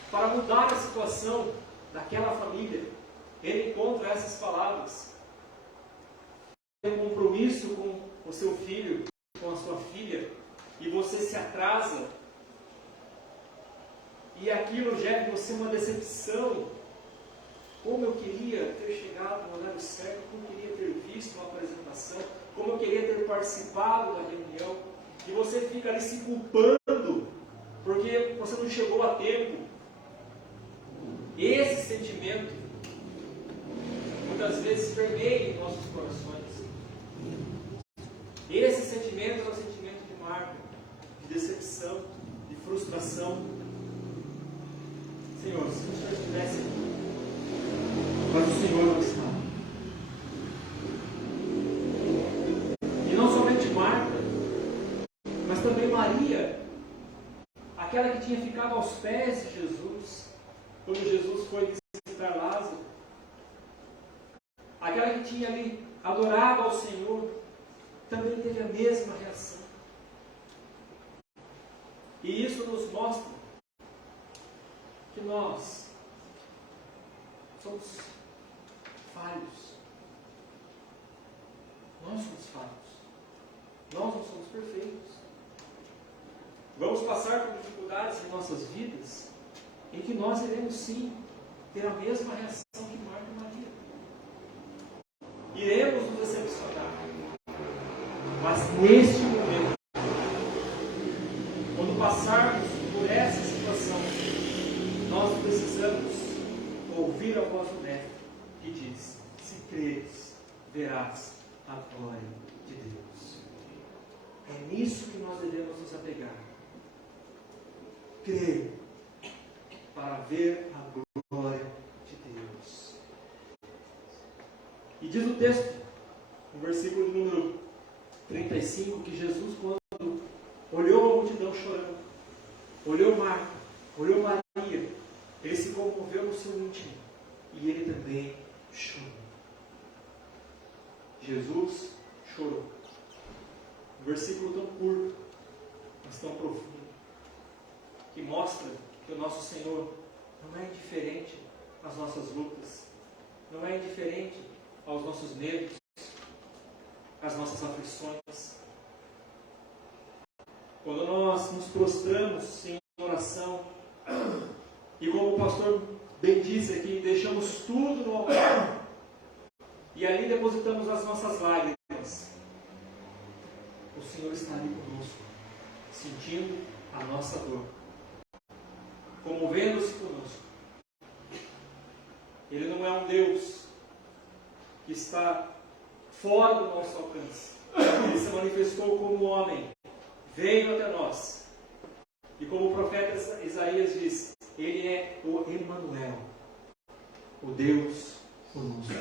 para mudar a situação daquela família, ele encontra essas palavras. Tem um compromisso com o seu filho, com a sua filha, e você se atrasa, e aquilo gera em você uma decepção. Como eu queria ter chegado no horário certo, como eu queria ter visto uma apresentação, como eu queria ter participado da reunião, e você fica ali se culpando, porque você não chegou a tempo. Esse sentimento, muitas vezes, permeia em nossos corações. Esse sentimento é o sentimento de Marta, de decepção, de frustração. Senhor, se o Senhor estivesse aqui, mas o Senhor não está. E não somente Marta, mas também Maria, aquela que tinha ficado aos pés de Jesus, quando Jesus foi visitar Lázaro, aquela que tinha ali adorado ao Senhor, também teve a mesma reação. E isso nos mostra que nós somos falhos. Nós somos falhos. Nós não somos perfeitos. Vamos passar por dificuldades em nossas vidas em que nós iremos sim ter a mesma reação que Marta e Maria. Iremos nos decepcionar. Mas neste momento, quando passarmos por essa situação, nós precisamos ouvir a voz do Mestre que diz: se creres, verás a glória de Deus. É nisso que nós devemos nos apegar. Crer para ver a glória de Deus. E diz o texto, no versículo número 35, que Jesus, quando olhou a multidão chorando, olhou Marta, olhou Maria, ele se comoveu no seu íntimo e ele também chorou. Jesus chorou. Um versículo tão curto, mas tão profundo, que mostra que o nosso Senhor não é indiferente às nossas lutas, não é indiferente aos nossos medos, às nossas aflições. Quando nós nos prostramos em oração, e como o pastor bem disse aqui, deixamos tudo no altar, e ali depositamos as nossas lágrimas, o Senhor está ali conosco, sentindo a nossa dor, comovendo-se conosco. Ele não é um Deus que está fora do nosso alcance. Ele se manifestou como homem, veio até nós. E como o profeta Isaías diz, ele é o Emanuel, o Deus conosco.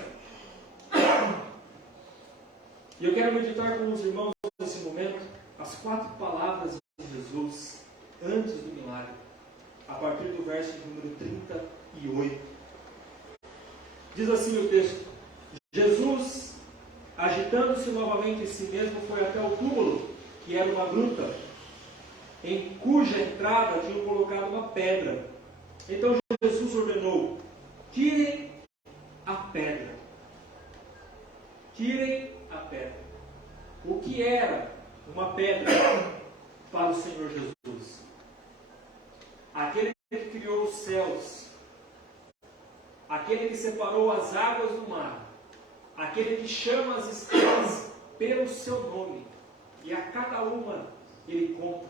E eu quero meditar com os irmãos nesse momento as 4 palavras de Jesus antes do milagre, a partir do verso número 38. Diz assim o texto: Jesus, agitando-se novamente em si mesmo, foi até o túmulo, que era uma gruta, em cuja entrada tinham colocado uma pedra. Então Jesus ordenou: tirem a pedra. Tirem a pedra. O que era uma pedra para o Senhor Jesus? Aquele que criou os céus, aquele que separou as águas do mar, aquele que chama as estrelas pelo seu nome, e a cada uma ele conta,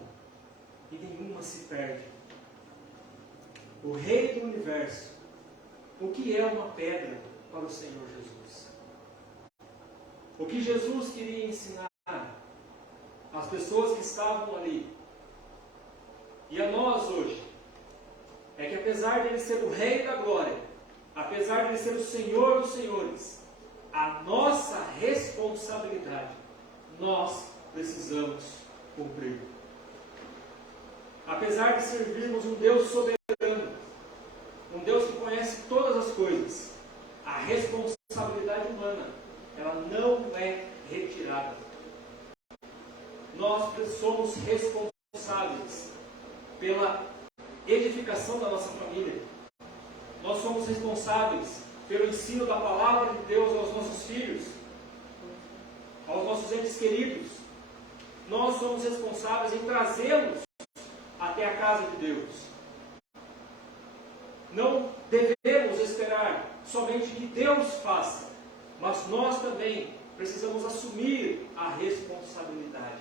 e nenhuma se perde. O Rei do Universo. O que é uma pedra para o Senhor Jesus? O que Jesus queria ensinar às pessoas que estavam ali, e a nós hoje, é que apesar de Ele ser o Rei da Glória, apesar de Ele ser o Senhor dos Senhores, a nossa responsabilidade, nós precisamos cumprir. Apesar de servirmos um Deus soberano, um Deus que conhece todas as coisas, a responsabilidade humana, ela não é retirada. Nós somos responsáveis pela edificação da nossa família. Nós somos responsáveis pelo ensino da palavra de Deus aos nossos filhos, aos nossos entes queridos. Nós somos responsáveis em trazê-los até a casa de Deus. Não devemos esperar somente que Deus faça, mas nós também precisamos assumir a responsabilidade.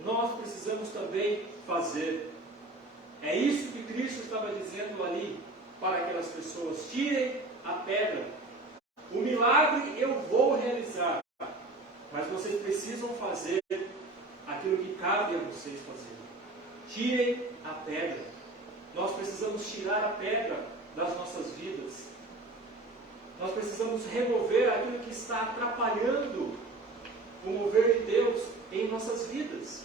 Nós precisamos também fazer. É isso que Cristo estava dizendo ali para aquelas pessoas: tirem a pedra. O milagre eu vou realizar, mas vocês precisam fazer aquilo que cabe a vocês fazer. Tirem a pedra. Nós precisamos tirar a pedra das nossas vidas. Nós precisamos remover aquilo que está atrapalhando o mover de Deus em nossas vidas.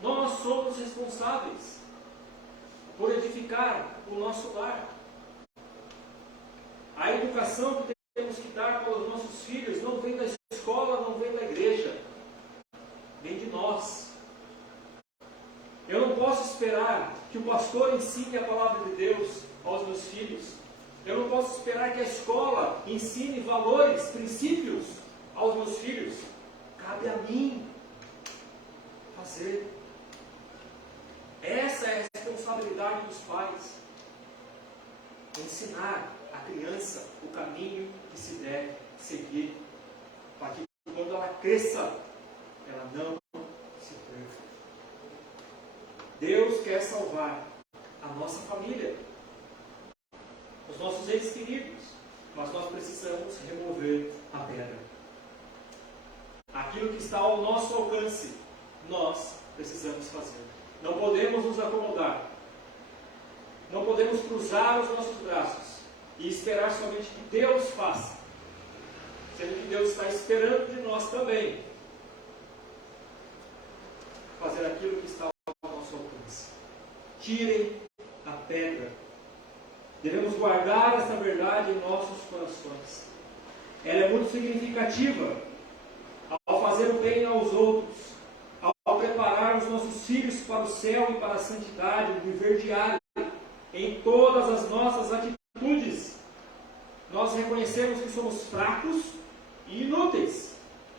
Nós somos responsáveis por edificar o nosso lar. A educação que temos que dar para os nossos filhos não vem da escola, não vem da igreja, vem de nós. Eu não posso esperar que o pastor ensine a palavra de Deus aos meus filhos. Eu não posso esperar que a escola ensine valores, princípios aos meus filhos. Cabe a mim fazer. Essa é a responsabilidade dos pais. Ensinar a criança o caminho que se deve seguir, para que quando ela cresça, ela não se perca. Deus quer salvar a nossa família, os nossos entes queridos, mas nós precisamos remover a pedra. Aquilo que está ao nosso alcance, nós precisamos fazer. Não podemos nos acomodar. Não podemos cruzar os nossos braços e esperar somente que Deus faça, sendo que Deus está esperando de nós também fazer aquilo que está ao nosso alcance. Tirem a pedra. Devemos guardar essa verdade em nossos corações. Ela é muito significativa ao fazer o bem aos outros, ao preparar os nossos filhos para o céu e para a santidade, o viver diário. Em todas as nossas atitudes, nós reconhecemos que somos fracos e inúteis,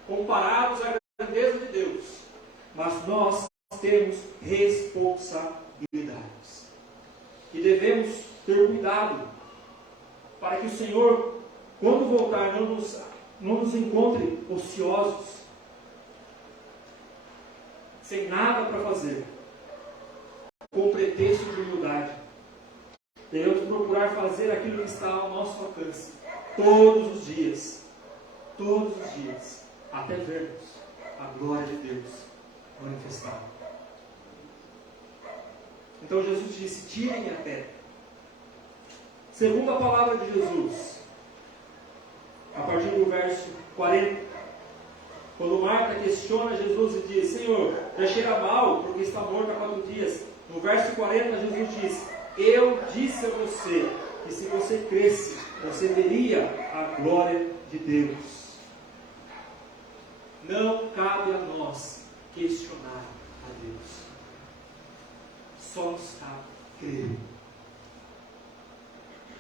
comparados à grandeza de Deus. Mas nós temos responsabilidades. E devemos ter cuidado, para que o Senhor, quando voltar, não nos encontre ociosos, sem nada para fazer, com pretexto de humildade. Devemos procurar fazer aquilo que está ao nosso alcance, todos os dias, até vermos a glória de Deus manifestada. Então Jesus disse: tirem a pedra. Segundo a palavra de Jesus, a partir do verso 40, quando Marta questiona Jesus e diz: Senhor, já cheira mal, porque está morto há 4 dias. No verso 40, Jesus diz: eu disse a você que se você cresce, você veria a glória de Deus. Não cabe a nós questionar a Deus. Só nos cabe crer.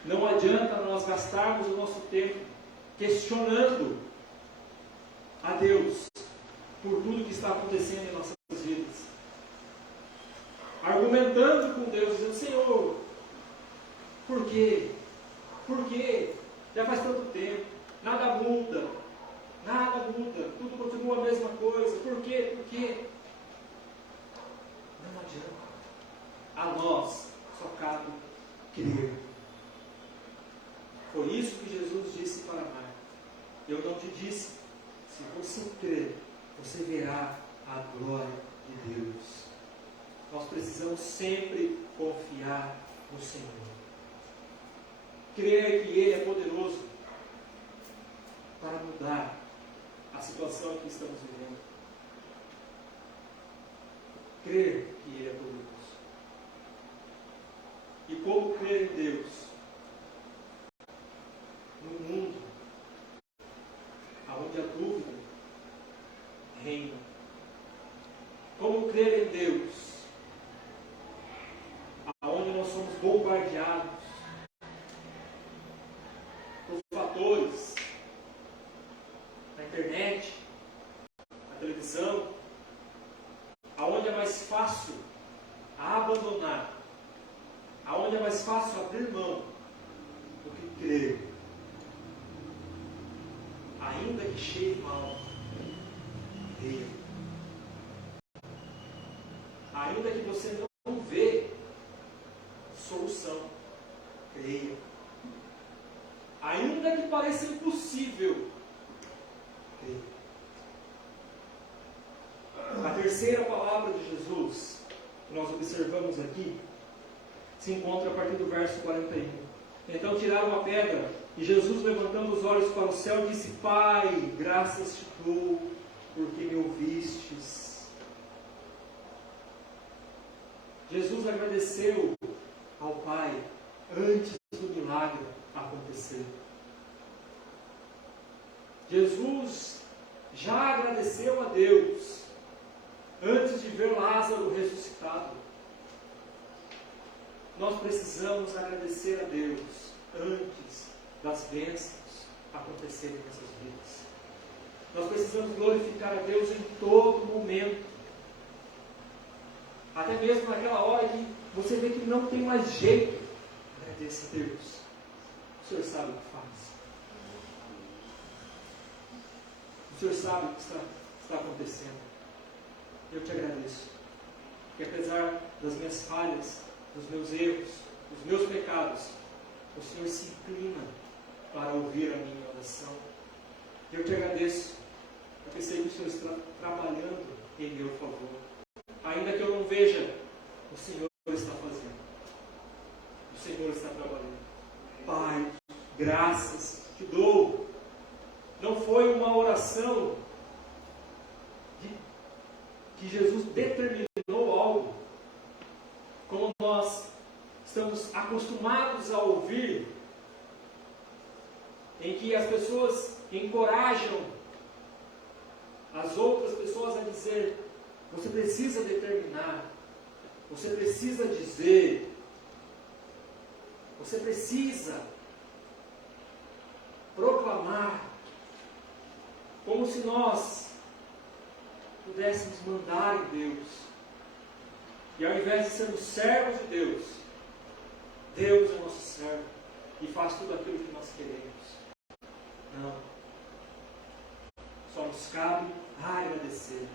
Não adianta nós gastarmos o nosso tempo questionando a Deus por tudo que está acontecendo em nossas vidas. Argumentando com Deus, dizendo: Senhor, por quê? Por quê? Já faz tanto tempo, nada muda, tudo continua a mesma coisa. Por quê? Por quê? Não adianta. A nós só cabe crer. Foi isso que Jesus disse para Marta. Eu não te disse, se você crer, você verá a glória de Deus. Nós precisamos sempre confiar no Senhor. Crer que Ele é poderoso para mudar a situação que estamos vivendo. Crer que Ele é poderoso. E como crer em Deus? No mundo onde a dúvida reina. Como crer em Deus? Onde nós somos bombardeados por fatores na internet, na televisão, aonde é mais fácil abandonar, aonde é mais fácil abrir mão do que crer. Ainda que cheire mal, creia. Ainda que você não vê solução, creia. Ainda que pareça impossível, creia. A terceira palavra de Jesus, que nós observamos aqui, se encontra a partir do verso 41. Então tiraram a pedra, e Jesus, levantando os olhos para o céu, disse: Pai, graças te dou, porque me ouvistes. Jesus agradeceu ao Pai antes do milagre acontecer. Jesus já agradeceu a Deus antes de ver Lázaro ressuscitado. Nós precisamos agradecer a Deus antes das bênçãos acontecerem em nossas vidas. Nós precisamos glorificar a Deus em todo momento. Até mesmo naquela hora que você vê que não tem mais jeito. Agradeça a Deus. O Senhor sabe o que faz. O Senhor sabe o que está acontecendo. Eu te agradeço. Que apesar das minhas falhas, dos meus erros, dos meus pecados, o Senhor se inclina para ouvir a minha oração. Eu te agradeço, porque sei que o Senhor está trabalhando em meu favor. Ainda que eu não veja, o Senhor está fazendo. O Senhor está trabalhando. Pai, graças te dou. Não foi uma oração que Jesus determinou algo, como nós estamos acostumados a ouvir, em que as pessoas encorajam as outras pessoas a dizer: você precisa determinar, você precisa dizer, você precisa proclamar, como se nós pudéssemos mandar em Deus. E ao invés de sermos servos de Deus, Deus é nosso servo e faz tudo aquilo que nós queremos. Não. Só nos cabe agradecer.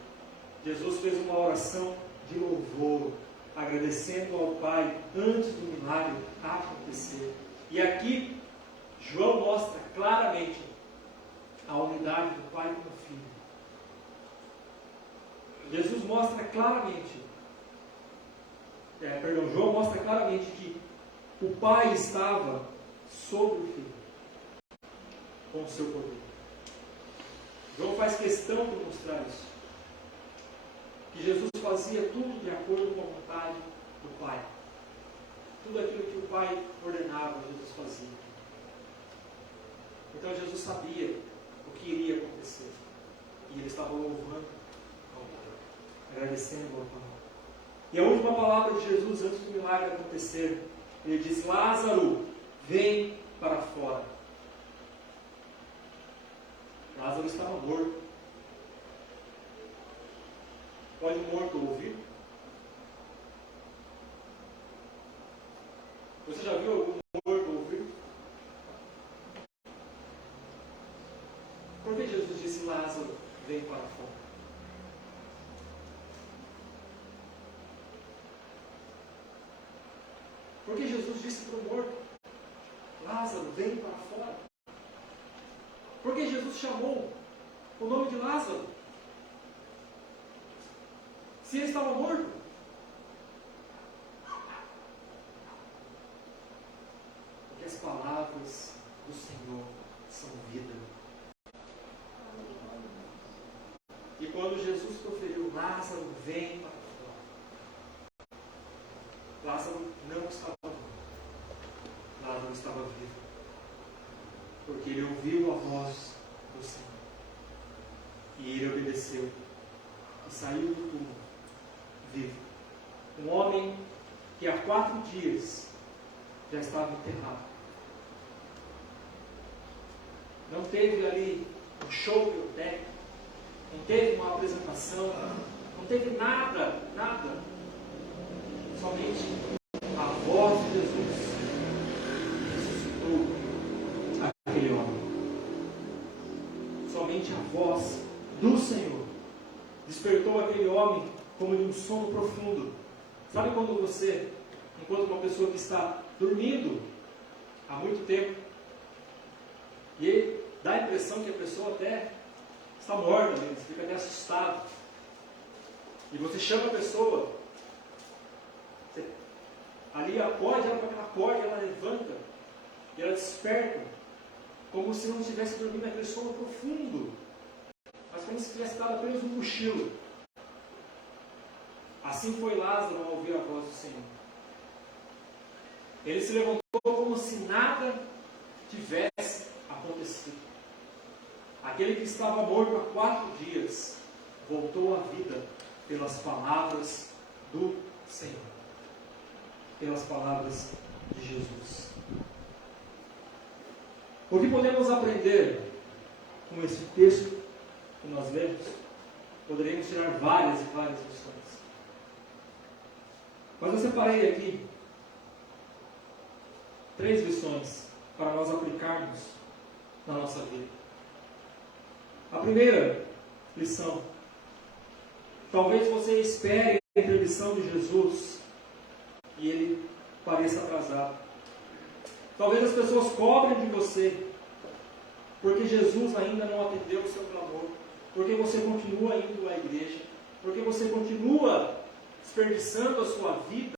Jesus fez uma oração de louvor, agradecendo ao Pai antes do milagre acontecer. E aqui, João mostra claramente a unidade do Pai com o Filho. Jesus mostra claramente, João mostra claramente que o Pai estava sobre o Filho, com o seu poder. João faz questão de mostrar isso. Que Jesus fazia tudo de acordo com a vontade do Pai. Tudo aquilo que o Pai ordenava, Jesus fazia. Então Jesus sabia o que iria acontecer. E ele estava louvando ao Pai, agradecendo ao Pai. E a última palavra de Jesus antes do milagre acontecer, ele diz: Lázaro, vem para fora. Lázaro estava morto. Pode um morto ouvir? Você já viu algum morto ouvir? Por que Jesus disse: Lázaro, vem para fora? Por que Jesus disse para o morto: Lázaro, vem para fora? Por que Jesus chamou o nome de Lázaro? Se ele estava morto? Porque as palavras do Senhor são vida. E quando Jesus proferiu: Lázaro, vem para fora, Lázaro não estava morto. Lázaro estava vivo. Porque ele ouviu a voz do Senhor. E ele obedeceu. E saiu do túmulo vivo. Um homem que há 4 dias já estava enterrado. Não teve ali um show pirotécnico, não teve uma apresentação, não teve nada. Somente a voz de Jesus ressuscitou aquele homem. Somente a voz do Senhor despertou aquele homem como de um sono profundo. Sabe quando você encontra uma pessoa que está dormindo há muito tempo e dá a impressão que a pessoa até está morta, né? Você fica até assustado. E você chama a pessoa, você ali acorde, ela com aquela corda, ela levanta e ela desperta, como se não estivesse dormindo naquele sono profundo, mas como se tivesse dado apenas um cochilo. Assim foi Lázaro ao ouvir a voz do Senhor. Ele se levantou como se nada tivesse acontecido. Aquele que estava morto há 4 dias voltou à vida pelas palavras do Senhor, pelas palavras de Jesus. O que podemos aprender com esse texto que nós lemos? Poderíamos tirar várias e várias lições. Mas eu separei aqui 3 lições para nós aplicarmos na nossa vida. A primeira lição: talvez você espere a intervenção de Jesus e ele pareça atrasado. Talvez as pessoas cobrem de você porque Jesus ainda não atendeu o seu clamor, porque você continua indo à igreja, porque você continua desperdiçando a sua vida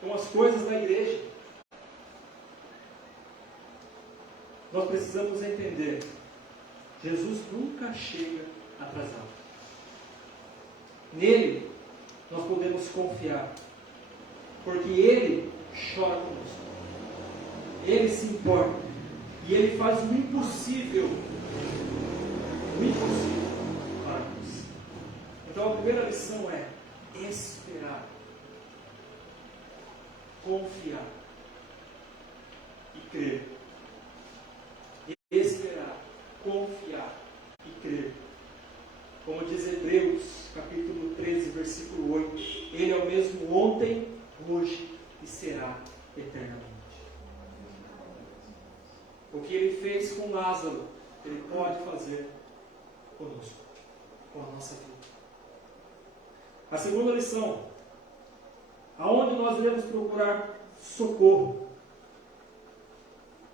com as coisas da igreja. Nós precisamos entender: Jesus nunca chega atrasado. Nele nós podemos confiar, porque Ele chora conosco, Ele se importa e Ele faz o impossível para nós. Então a primeira lição é esperar, confiar e crer. Esperar, confiar e crer. Como diz Hebreus, capítulo 13, versículo 8, Ele é o mesmo ontem, hoje e será eternamente. O que Ele fez com Lázaro, Ele pode fazer conosco, com a nossa vida. A segunda lição: aonde nós devemos procurar socorro?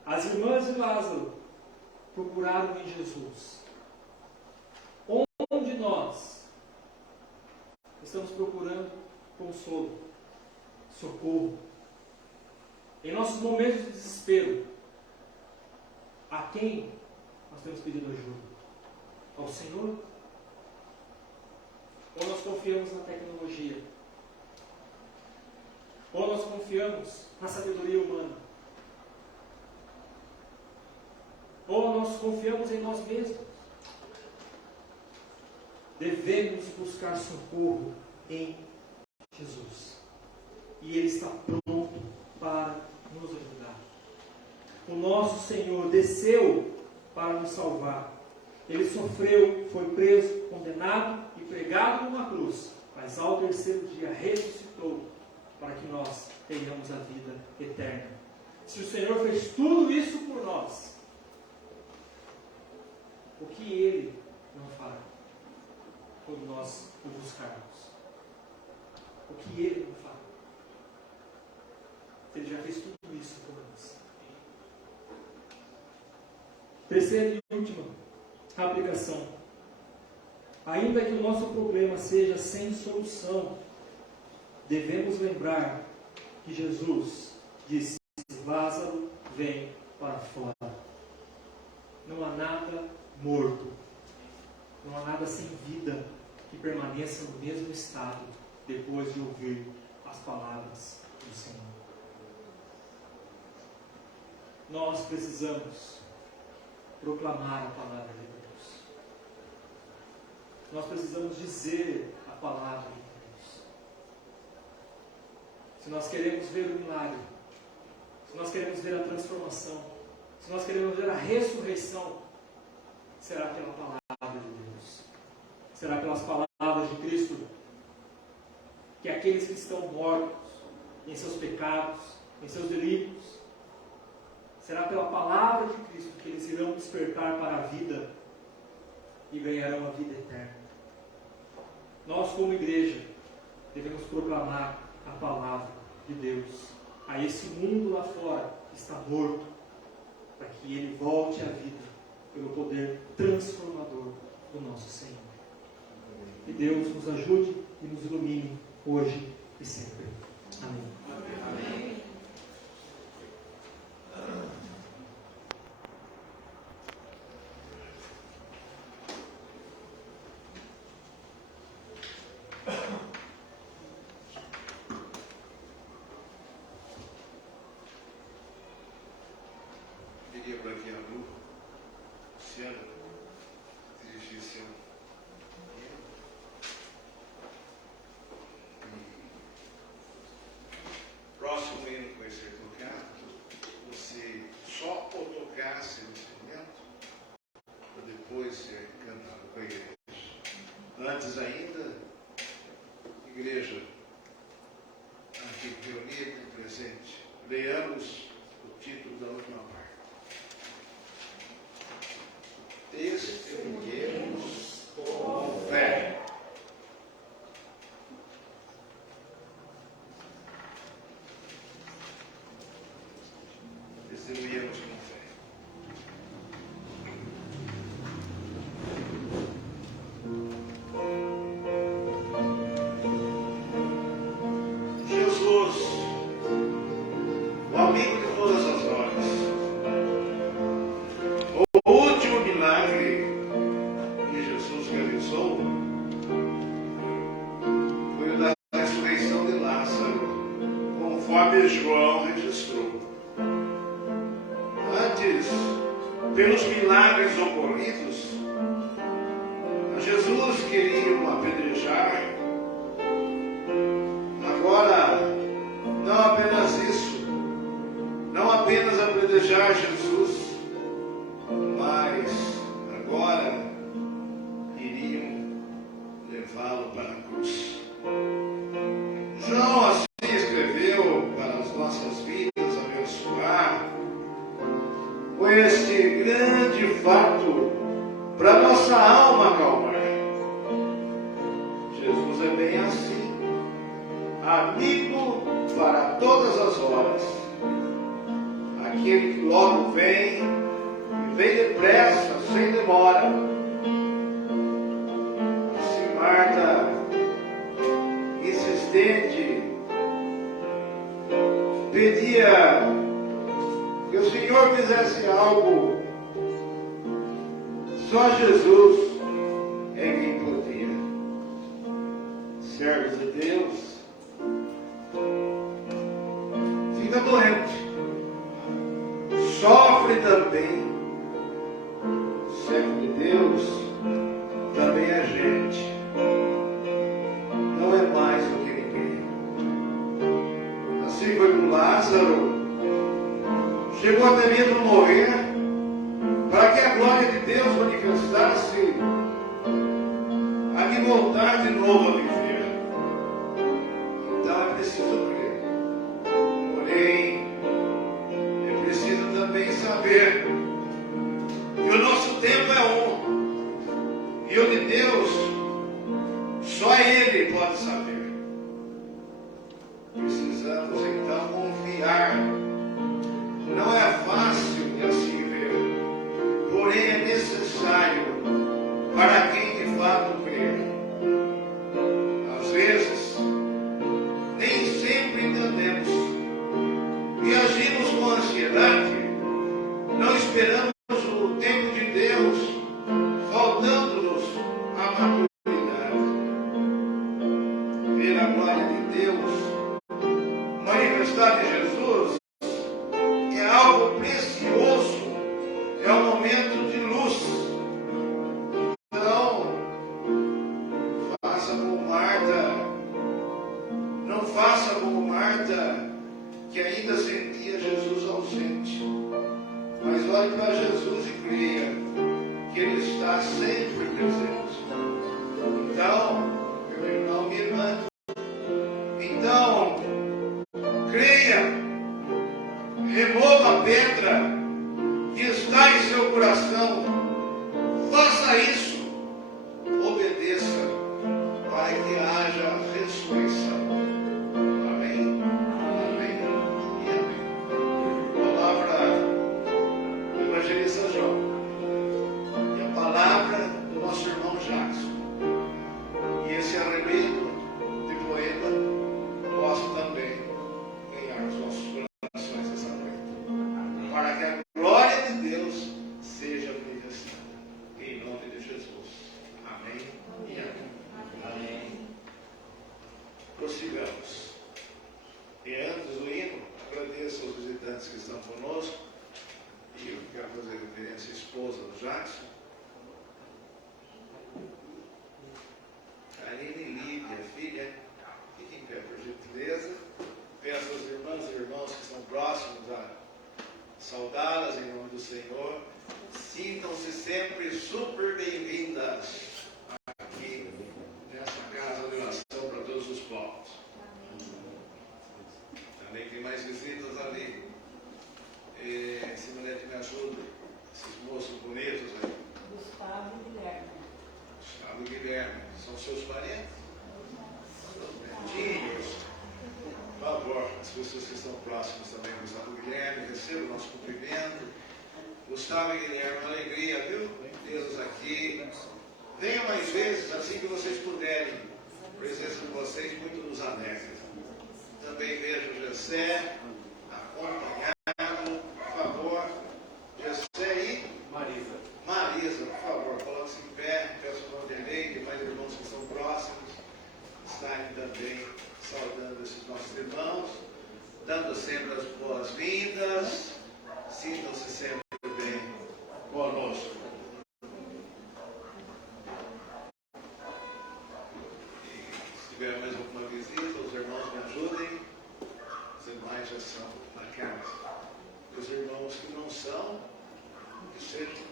As irmãs de Lázaro procuraram em Jesus. Onde nós estamos procurando consolo, socorro? Em nossos momentos de desespero, a quem nós temos pedido ajuda? Ao Senhor? Ou nós confiamos na tecnologia? Ou nós confiamos na sabedoria humana? Ou nós confiamos em nós mesmos? Devemos buscar socorro em Jesus. E Ele está pronto para nos ajudar. O nosso Senhor desceu para nos salvar. Ele sofreu, foi preso, condenado e pregado numa cruz. Mas ao terceiro dia ressuscitou para que nós tenhamos a vida eterna. Se o Senhor fez tudo isso por nós, o que Ele não fará quando nós o buscarmos? O que Ele não fará? Ele já fez tudo isso por nós. Terceira e última aplicação: ainda que o nosso problema seja sem solução, devemos lembrar que Jesus disse: Lázaro, vem para fora. Não há nada morto, não há nada sem vida que permaneça no mesmo estado depois de ouvir as palavras do Senhor. Nós precisamos proclamar a palavra de Deus. Nós precisamos dizer a palavra de Deus. Se nós queremos ver o milagre, se nós queremos ver a transformação, se nós queremos ver a ressurreição, será pela palavra de Deus. Será pelas palavras de Cristo, que aqueles que estão mortos em seus pecados, em seus delitos, será pela palavra de Cristo que eles irão despertar para a vida e ganharão a vida eterna. Nós, como igreja, devemos proclamar a palavra de Deus a esse mundo lá fora que está morto, para que ele volte à vida pelo poder transformador do nosso Senhor. Que Deus nos ajude e nos ilumine hoje e sempre. Amém. Amém. Queria para aqui a Lu, Luciana, dirigisse próximo hino que vai ser tocado depois ser cantado com a igreja. Antes ainda, igreja aqui reunida e presente, leamos o título da última parte. Testemunhemos com fé. Testemunhemos com fé. Jesus, o amigo de todas as horas, o último milagre que Jesus realizou foi o da ressurreição de Lázaro, conforme João registrou. Antes, pelos milagres ocorridos, Jesus queriam apedrejar. Agora, não apenas isso, não apenas apedrejar Jesus, mas agora iriam levá-lo para a cruz. João assim escreveu para as nossas vidas abençoar com este grande fato para nossa alma acalmar. Jesus é bem assim, amigo para todas as horas, aquele que logo vem e vem depressa, sem demora. Se Marta, insistente, pedia que o Senhor fizesse algo, só Jesus é quem podia. Servos de Deus, fica doente, sofre também. Servo de Deus também é gente, não é mais do que ninguém. Assim foi com Lázaro, chegou até mesmo a morrer, para que a glória de Deus manifestasse, a que voltar de novo a viver. Então é preciso crer. Porém, é preciso também saber que o nosso tempo é um, e o de Deus, só Ele pode saber. Precisamos então confiar. Não é fácil de assim ver, porém é necessário para quem de fato crê. Às vezes, nem sempre entendemos e agimos com ansiedade, não esperamos o tempo de Deus, faltando-nos a maturidade. Ver a glória de Deus manifestada em Jesus é algo precioso, é um momento de luz. Então, faça como Marta, não faça como Marta, que ainda sentia Jesus ausente, mas olhe para Jesus e creia que Ele está sempre presente. Então, meu irmão, minha irmã, então, creia, remova a pedra que está em seu coração, faça isso, obedeça, para que haja ressurreição. Amém? Amém e amém. Palavra do evangelista João e a palavra do nosso irmão Jackson. E esse arremedo de poema possa também ganhar os nossos corações essa noite, para que a super bem-vindas aqui nessa casa de oração para todos os povos. Também tem mais visitas ali. Se a mulher me ajuda, esses moços bonitos aí. Gustavo e Guilherme. Gustavo e Guilherme, são seus parentes? Netinhos. Por favor, as pessoas que estão próximas também, Gustavo e Guilherme, recebam o nosso cumprimento. Gustavo e Guilherme, uma alegria, viu? Tê-los aqui. Venham mais vezes, assim que vocês puderem. A presença de vocês muito nos alegra. Também vejo o Gessé acompanhado, por favor. Gessé e Marisa, por favor, coloque-se em pé. Peço o nome de Neide e mais irmãos que estão próximos estarem também saudando esses nossos irmãos, dando sempre as boas-vindas. Sintam-se sempre bem conosco. E se tiver mais alguma visita, os irmãos me ajudem. Os irmãos já são na casa. Os irmãos que não são, que sejam,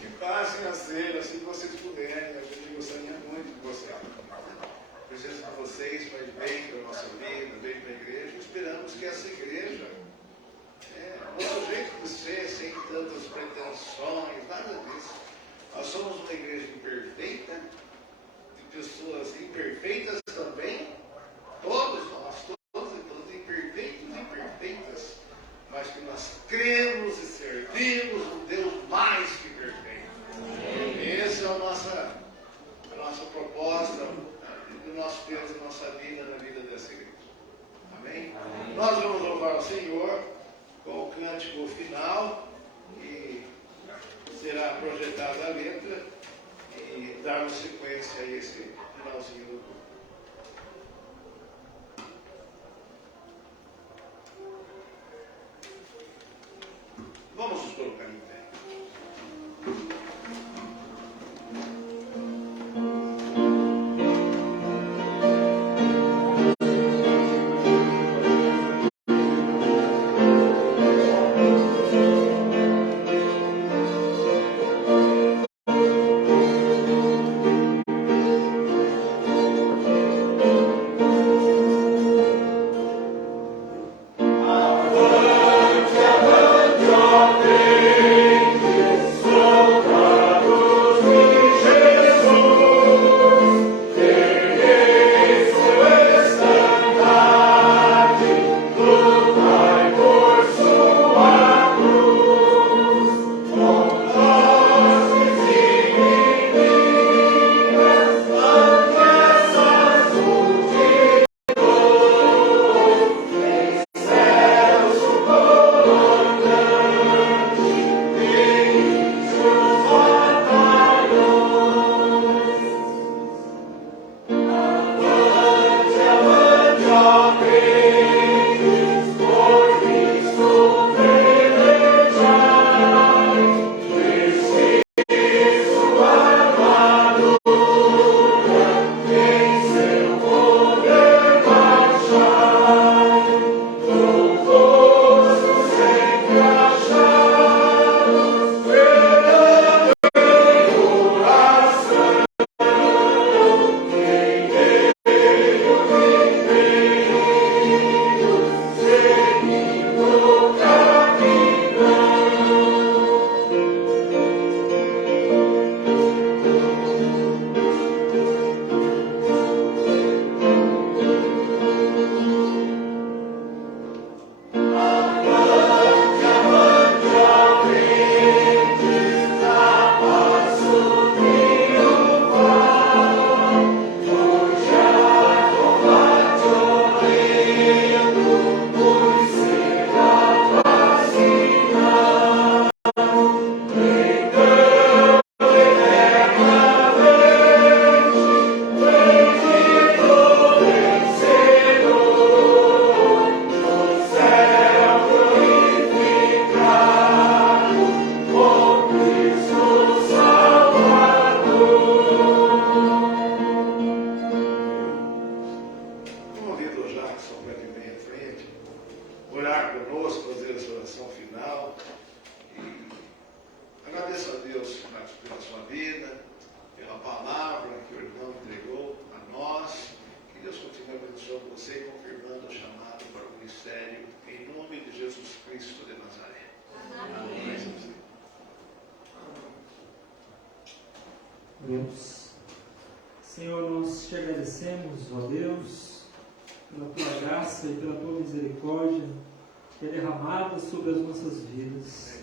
que passem a ser, assim que vocês puderem. A gente gostaria muito de vocês. A presença de vocês faz bem para a nossa vida, bem para a igreja. Esperamos que essa igreja, nosso jeito de ser, sem tantas pretensões, nada disso. Nós somos uma igreja imperfeita, de pessoas imperfeitas também, todos nós, todos e todas, imperfeitos e imperfeitas, mas que nós cremos e servimos um Deus mais que perfeito. Essa é a nossa proposta, do nosso Deus, da nossa vida, na vida dessa igreja. Amém? Nós vamos louvar o Senhor com o cântico final, e será projetada a letra e darmos sequência a esse finalzinho do culto. Vamos nos colocar em pé. pela palavra que o irmão entregou a nós. Que Deus continue abençoando você e confirmando o chamado para o ministério, em nome de Jesus Cristo de Nazaré. Amém. Oremos. Senhor, nós te agradecemos, ó Deus, pela tua graça e pela tua misericórdia que é derramada sobre as nossas vidas.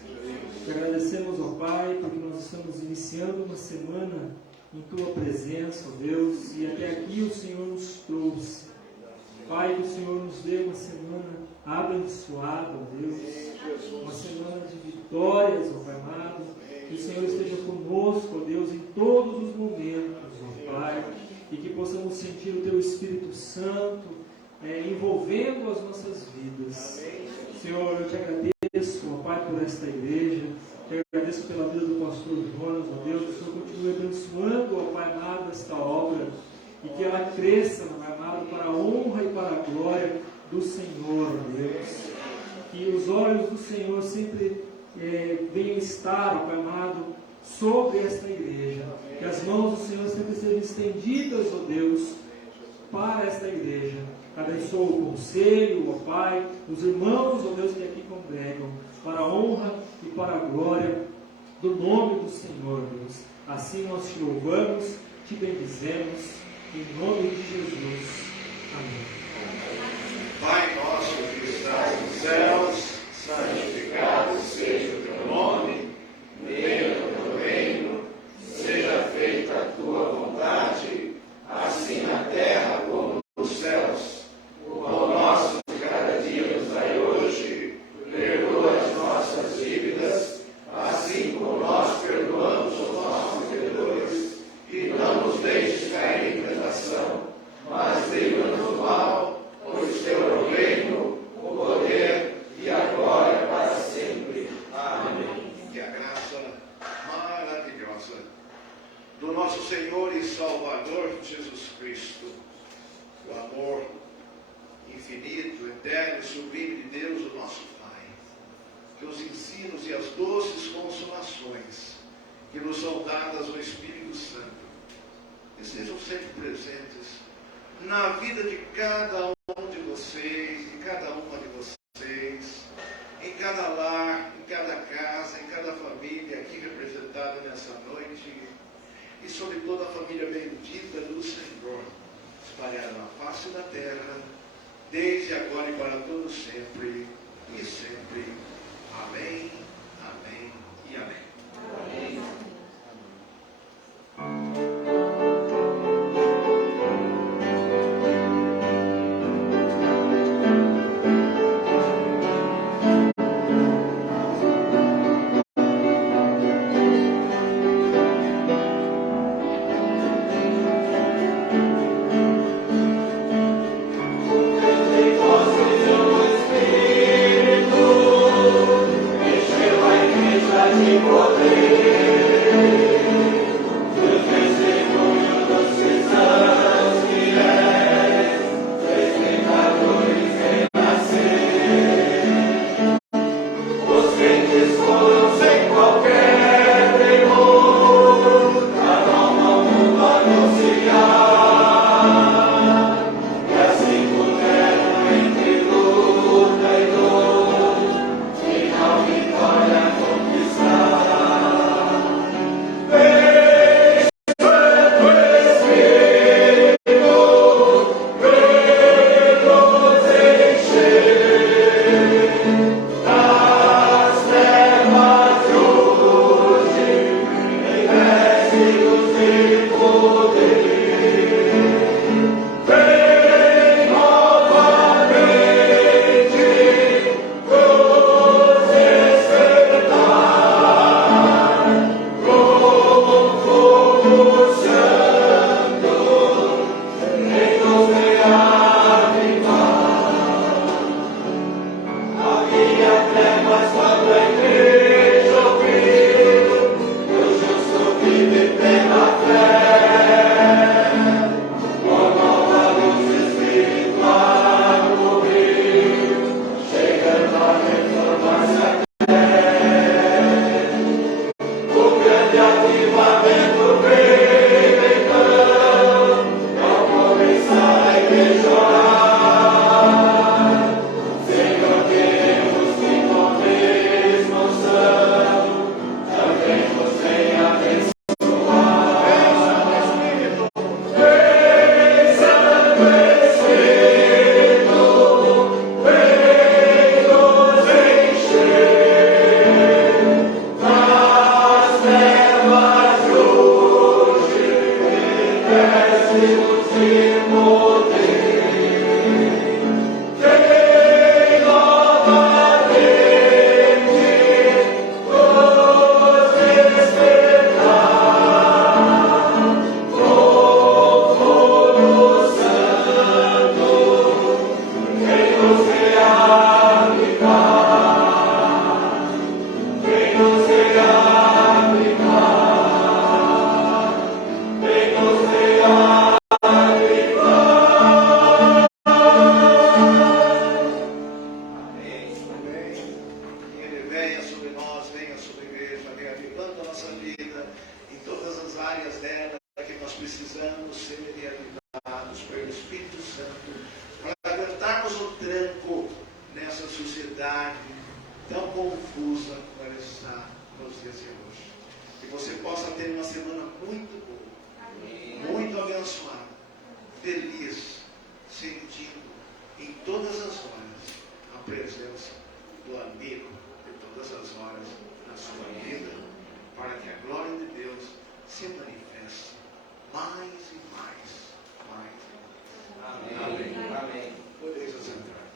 Te agradecemos, ó Pai, porque nós estamos iniciando uma semana em tua presença, ó Deus, e até aqui o Senhor nos trouxe. Pai, que o Senhor nos dê uma semana abençoada, ó Deus, uma semana de vitórias, ó Pai amado. Que o Senhor esteja conosco, ó Deus, em todos os momentos, ó Pai, e que possamos sentir o Teu Espírito Santo envolvendo as nossas vidas. Senhor, eu te agradeço, ó Pai, por esta igreja, te agradeço pela vida do pastor Jonas, ó Deus, que o Senhor continue abençoando, ó Pai amado, esta obra, e que ela cresça, ó Pai amado, para a honra e para a glória do Senhor, ó Deus. Que os olhos do Senhor sempre venham estar, ó Pai amado, sobre esta igreja. Que as mãos do Senhor sempre sejam estendidas, ó Deus, para esta igreja. Abençoa o conselho, ó Pai, os irmãos, ó Deus, que aqui congregam, para a honra e para a glória do nome do Senhor, Deus. Assim nós te louvamos, te bendizemos, em nome de Jesus. Amém. Pai nosso que estás nos céus, santificado seja o teu nome, venha o teu reino, seja feita a tua vontade, assim na terra como nos céus. O pão nosso de cada dia nos dai hoje, perdoa as nossas dívidas, assim como nós perdoamos os nossos devedores, e não nos deixes cair em tentação, mas livra-nos do mal, pois teu é o reino, o poder e a glória para sempre. Amém. Que a graça maravilhosa do nosso Senhor e Salvador Jesus Cristo, o amor infinito, eterno e sublime de Deus, o nosso Pai, que os ensinos e as doces consolações que nos são dadas no Espírito Santo estejam sempre presentes na vida de cada um de vocês, de cada uma de vocês, em cada lar, em cada casa, em cada família aqui representada nessa noite, e sobre toda a família bendita do Senhor, espalhada na face da terra, desde agora e para todos sempre, e sempre. Amém, amém e amém. Amém. Igreja áreas dela que nós precisamos ser reabilitados pelo Espírito Santo, para aguentarmos o tranco nessa sociedade tão confusa como ela está nos dias de hoje. Que você possa ter uma semana muito boa, muito abençoada, feliz, sentindo em todas as horas a presença do amigo de todas as horas na sua vida, para que a glória de Deus se manifeste mais e mais. Amém. Amém. Podeis assentar.